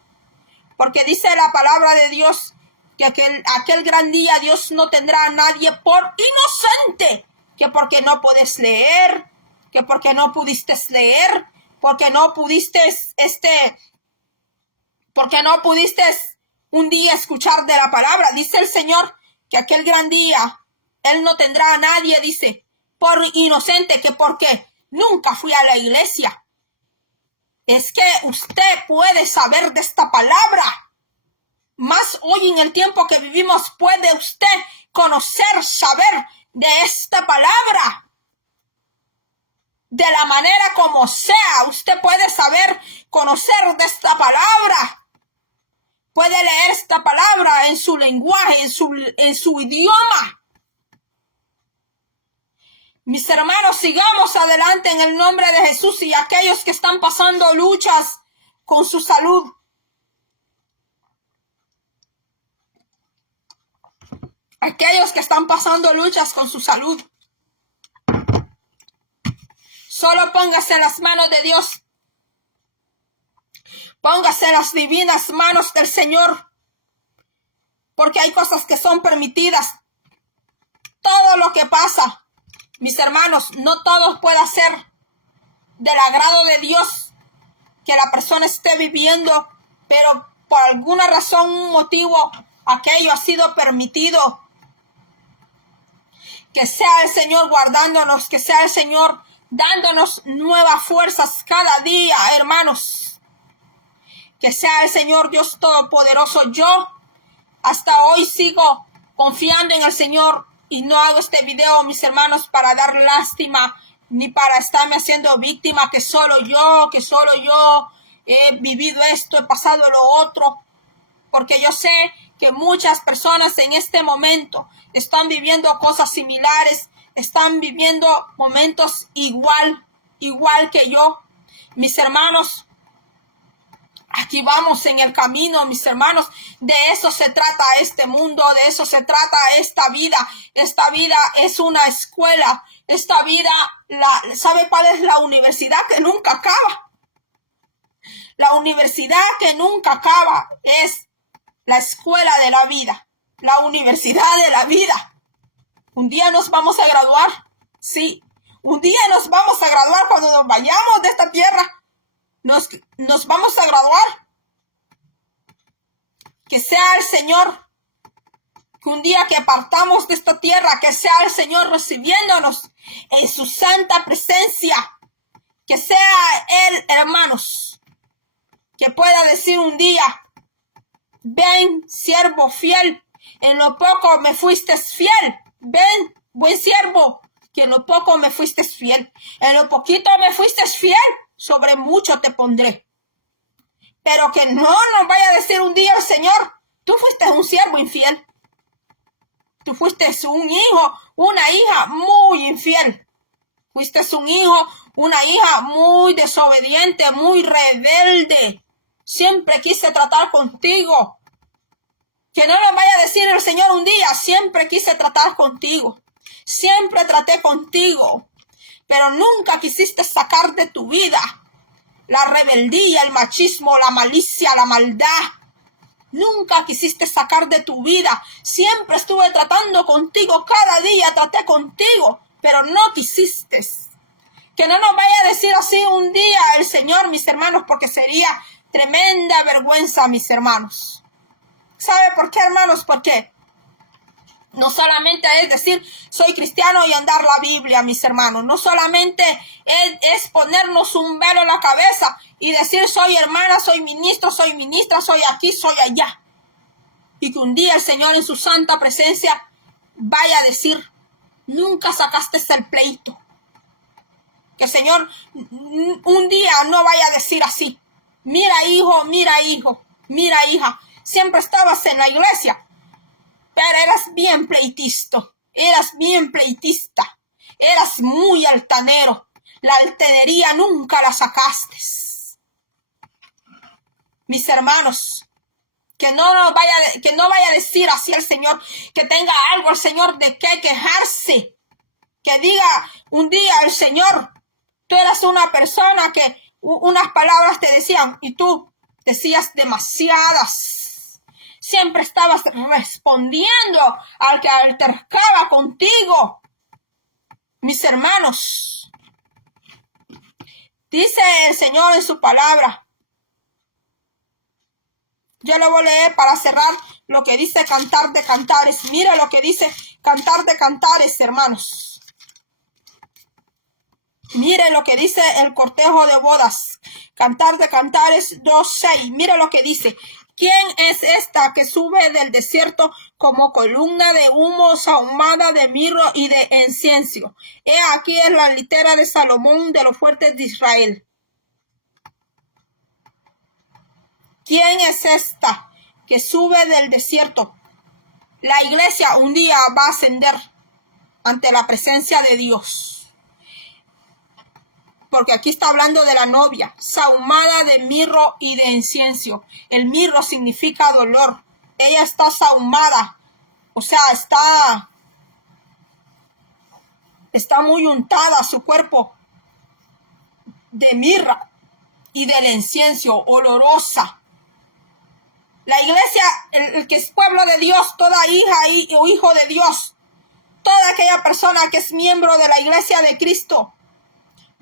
Porque dice la palabra de Dios que aquel gran día Dios no tendrá a nadie por inocente, que porque no puedes leer, que porque no pudiste leer, porque no pudiste un día escuchar de la palabra. Dice el Señor que aquel gran día Él no tendrá a nadie, dice, por inocente, que porque nunca fui a la iglesia. Es que usted puede saber de esta palabra. Más hoy en el tiempo que vivimos puede usted conocer, saber de esta palabra. De la manera como sea, usted puede saber, conocer de esta palabra. Puede leer esta palabra en su lenguaje, en su idioma. Mis hermanos, sigamos adelante en el nombre de Jesús y aquellos que están pasando luchas con su salud. Aquellos que están pasando luchas con su salud. Solo póngase en las manos de Dios. Póngase en las divinas manos del Señor. Porque hay cosas que son permitidas. Todo lo que pasa Mis hermanos, no todo puede ser del agrado de Dios que la persona esté viviendo, pero por alguna razón, un motivo, aquello ha sido permitido. Que sea el Señor guardándonos, que sea el Señor dándonos nuevas fuerzas cada día, hermanos. Que sea el Señor Dios Todopoderoso. Yo hasta hoy sigo confiando en el Señor y no hago este video, mis hermanos, para dar lástima ni para estarme haciendo víctima, que solo yo he vivido esto, he pasado lo otro, porque yo sé que muchas personas en este momento están viviendo cosas similares, están viviendo momentos igual que yo. Mis hermanos, aquí vamos en el camino, mis hermanos. De eso se trata este mundo, de eso se trata esta vida. Esta vida es una escuela. Esta vida, ¿sabe cuál es la universidad que nunca acaba? La universidad que nunca acaba es la escuela de la vida, la universidad de la vida. Un día nos vamos a graduar, sí. Un día nos vamos a graduar cuando nos vayamos de esta tierra. Nos vamos a graduar. Que sea el Señor, que un día que partamos de esta tierra, que sea el Señor recibiéndonos en su santa presencia. Que sea Él, hermanos, que pueda decir un día: ven, siervo fiel, en lo poco me fuiste fiel. Ven, buen siervo, que en lo poco me fuiste fiel. En lo poquito me fuiste fiel, sobre mucho te pondré. Pero que no nos vaya a decir un día el Señor: tú fuiste un siervo infiel. Tú fuiste un hijo, una hija muy infiel. Fuiste un hijo, una hija muy desobediente, muy rebelde. Siempre quise tratar contigo. Que no le vaya a decir el Señor un día: siempre quise tratar contigo. Siempre traté contigo. Pero nunca quisiste sacar de tu vida la rebeldía, el machismo, la malicia, la maldad. Nunca quisiste sacar de tu vida. Siempre estuve tratando contigo. Cada día traté contigo. Pero no quisiste. Que no nos vaya a decir así un día el Señor, mis hermanos, porque sería tremenda vergüenza, mis hermanos. ¿Sabe por qué, hermanos? Porque no solamente es decir soy cristiano y andar la Biblia, mis hermanos. No solamente es ponernos un velo en la cabeza y decir soy hermana, soy ministro, soy ministra, soy aquí, soy allá. Y que un día el Señor en su santa presencia vaya a decir: nunca sacaste el pleito. Que el Señor un día no vaya a decir así: mira hijo, mira hijo, mira hija, siempre estabas en la iglesia, pero eras bien pleitista, eras muy altanero. La altanería nunca la sacaste. Mis hermanos, que no vaya a decir así el Señor, que tenga algo el Señor de qué quejarse. Que diga un día el Señor: tú eras una persona que unas palabras te decían y tú decías demasiadas. Siempre estabas respondiendo al que altercaba contigo. Mis hermanos, dice el Señor en su palabra. Yo lo voy a leer para cerrar lo que dice Cantar de Cantares. Mira lo que dice Cantar de Cantares, hermanos. Mire lo que dice el cortejo de bodas. Cantar de Cantares 2:6. Mire lo que dice: ¿quién es esta que sube del desierto como columna de humo sahumada de mirro y de incienso? He aquí es la litera de Salomón de los fuertes de Israel. ¿Quién es esta que sube del desierto? La iglesia un día va a ascender ante la presencia de Dios. Porque aquí está hablando de la novia, sahumada de mirro y de incienso. El mirro significa dolor. Ella está sahumada, o sea, está muy untada su cuerpo de mirra y del incienso, olorosa. La iglesia, el que es pueblo de Dios, toda hija o hijo de Dios, toda aquella persona que es miembro de la iglesia de Cristo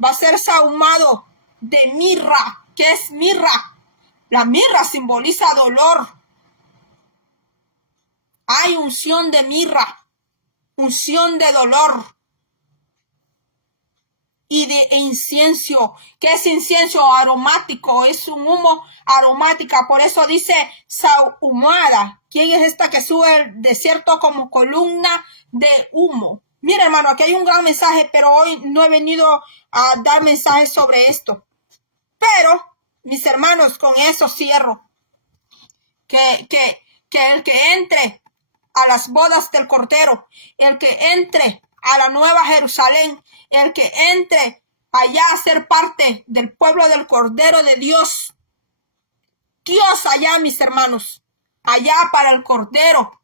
va a ser sahumado de mirra. ¿Qué es mirra? La mirra simboliza dolor. Hay unción de mirra, unción de dolor y de incienso. ¿Qué es incienso? Aromático, es un humo aromática. Por eso dice sahumada. ¿Quién es esta que sube el desierto como columna de humo? Mira, hermano, aquí hay un gran mensaje, pero hoy no he venido a dar mensajes sobre esto. Pero, mis hermanos, con eso cierro. Que el que entre a las bodas del Cordero, el que entre a la Nueva Jerusalén, el que entre allá a ser parte del pueblo del Cordero de Dios. Dios allá, mis hermanos, allá para el Cordero.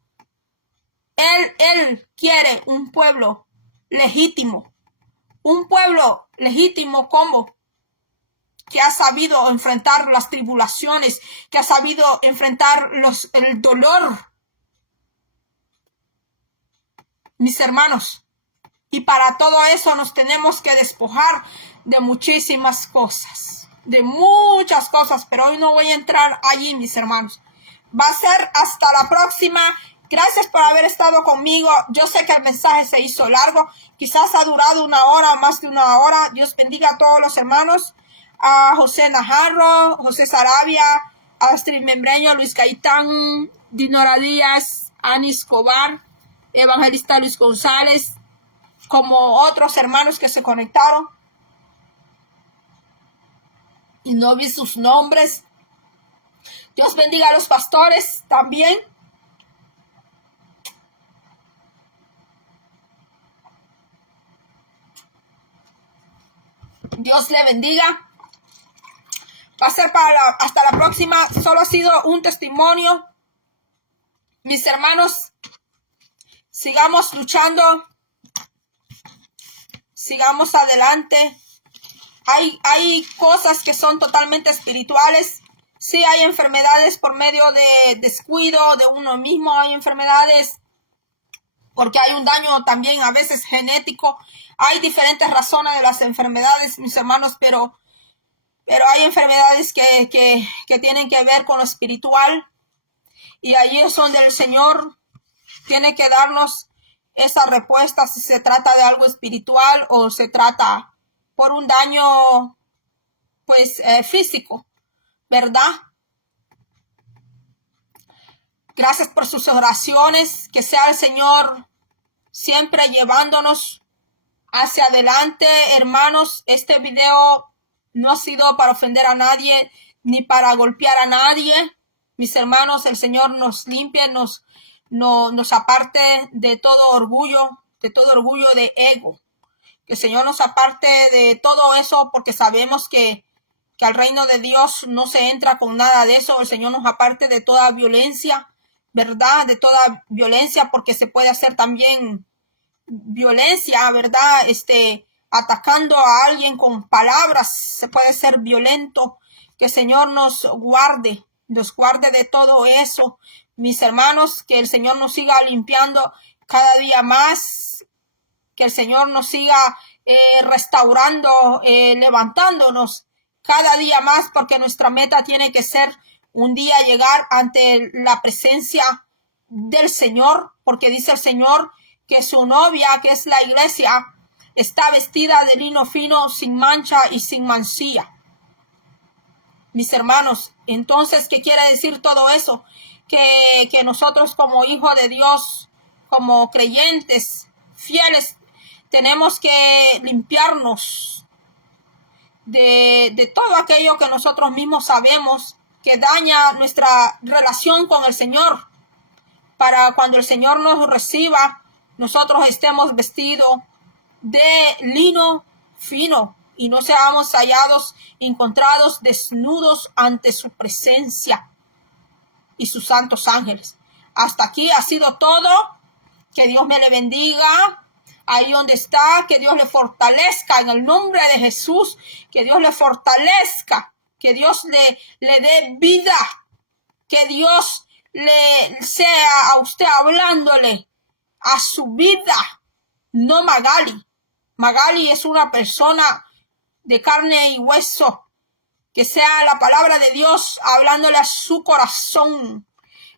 Él quiere un pueblo legítimo. Un pueblo legítimo como que ha sabido enfrentar las tribulaciones, que ha sabido enfrentar el dolor. Mis hermanos, y para todo eso nos tenemos que despojar de muchísimas cosas, de muchas cosas, pero hoy no voy a entrar allí, mis hermanos. Va a ser hasta la próxima. Gracias por haber estado conmigo. Yo sé que el mensaje se hizo largo, quizás ha durado 1 hora, más de 1 hora. Dios bendiga a todos los hermanos, a José Najarro, José Sarabia, a Astrid Membreño, Luis Gaitán, Dinora Díaz, Ani Escobar, Evangelista Luis González, como otros hermanos que se conectaron. Y no vi sus nombres. Dios bendiga a los pastores también. Dios le bendiga. Va a ser hasta la próxima. Solo ha sido un testimonio. Mis hermanos, sigamos luchando. Sigamos adelante. Hay cosas que son totalmente espirituales. Sí, hay enfermedades por medio de descuido de uno mismo. Hay enfermedades porque hay un daño también a veces genético. Hay diferentes razones de las enfermedades, mis hermanos, pero hay enfermedades que tienen que ver con lo espiritual. Y allí es donde el Señor tiene que darnos esa respuesta, si se trata de algo espiritual o se trata por un daño pues físico, ¿verdad? Gracias por sus oraciones, que sea el Señor siempre llevándonos hacia adelante, hermanos. Este video no ha sido para ofender a nadie ni para golpear a nadie. Mis hermanos, el Señor nos limpie, nos aparte de todo orgullo de ego. Que el Señor nos aparte de todo eso, porque sabemos que al reino de Dios no se entra con nada de eso. El Señor nos aparte de toda violencia, ¿verdad? De toda violencia, porque se puede hacer también violencia, ¿verdad? Atacando a alguien con palabras, se puede ser violento. Que el Señor nos guarde de todo eso, mis hermanos. Que el Señor nos siga limpiando cada día más, que el Señor nos siga restaurando, levantándonos cada día más, porque nuestra meta tiene que ser un día llegar ante la presencia del Señor, porque dice el Señor que su novia, que es la iglesia, está vestida de lino fino, sin mancha y sin mancilla. Mis hermanos, entonces, ¿qué quiere decir todo eso? Que nosotros como hijos de Dios, como creyentes fieles, tenemos que limpiarnos de todo aquello que nosotros mismos sabemos que daña nuestra relación con el Señor, para cuando el Señor nos reciba, nosotros estemos vestidos de lino fino y no seamos hallados, encontrados desnudos ante su presencia y sus santos ángeles. Hasta aquí ha sido todo. Que Dios me le bendiga ahí donde está, que Dios le fortalezca en el nombre de Jesús, que Dios le fortalezca, que Dios le dé vida, que Dios le sea a usted hablándole a su vida, no Magali. Magali es una persona de carne y hueso. Que sea la palabra de Dios hablándole a su corazón.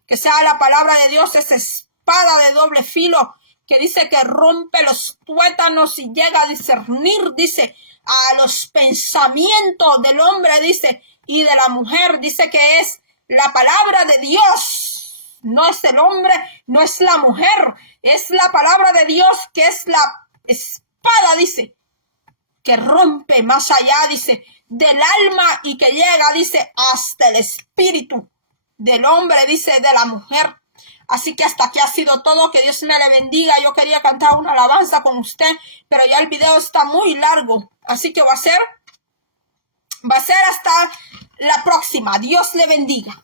Que sea la palabra de Dios esa espada de doble filo que dice que rompe los tuétanos y llega a discernir, dice, a los pensamientos del hombre, dice, y de la mujer. Dice que es la palabra de Dios. No es el hombre, no es la mujer. Es la palabra de Dios que es la espada, dice, que rompe más allá, dice, del alma y que llega, dice, hasta el espíritu del hombre, dice, de la mujer. Así que hasta aquí ha sido todo. Que Dios me le bendiga. Yo quería cantar una alabanza con usted, pero ya el video está muy largo. Así que va a ser hasta la próxima. Dios le bendiga.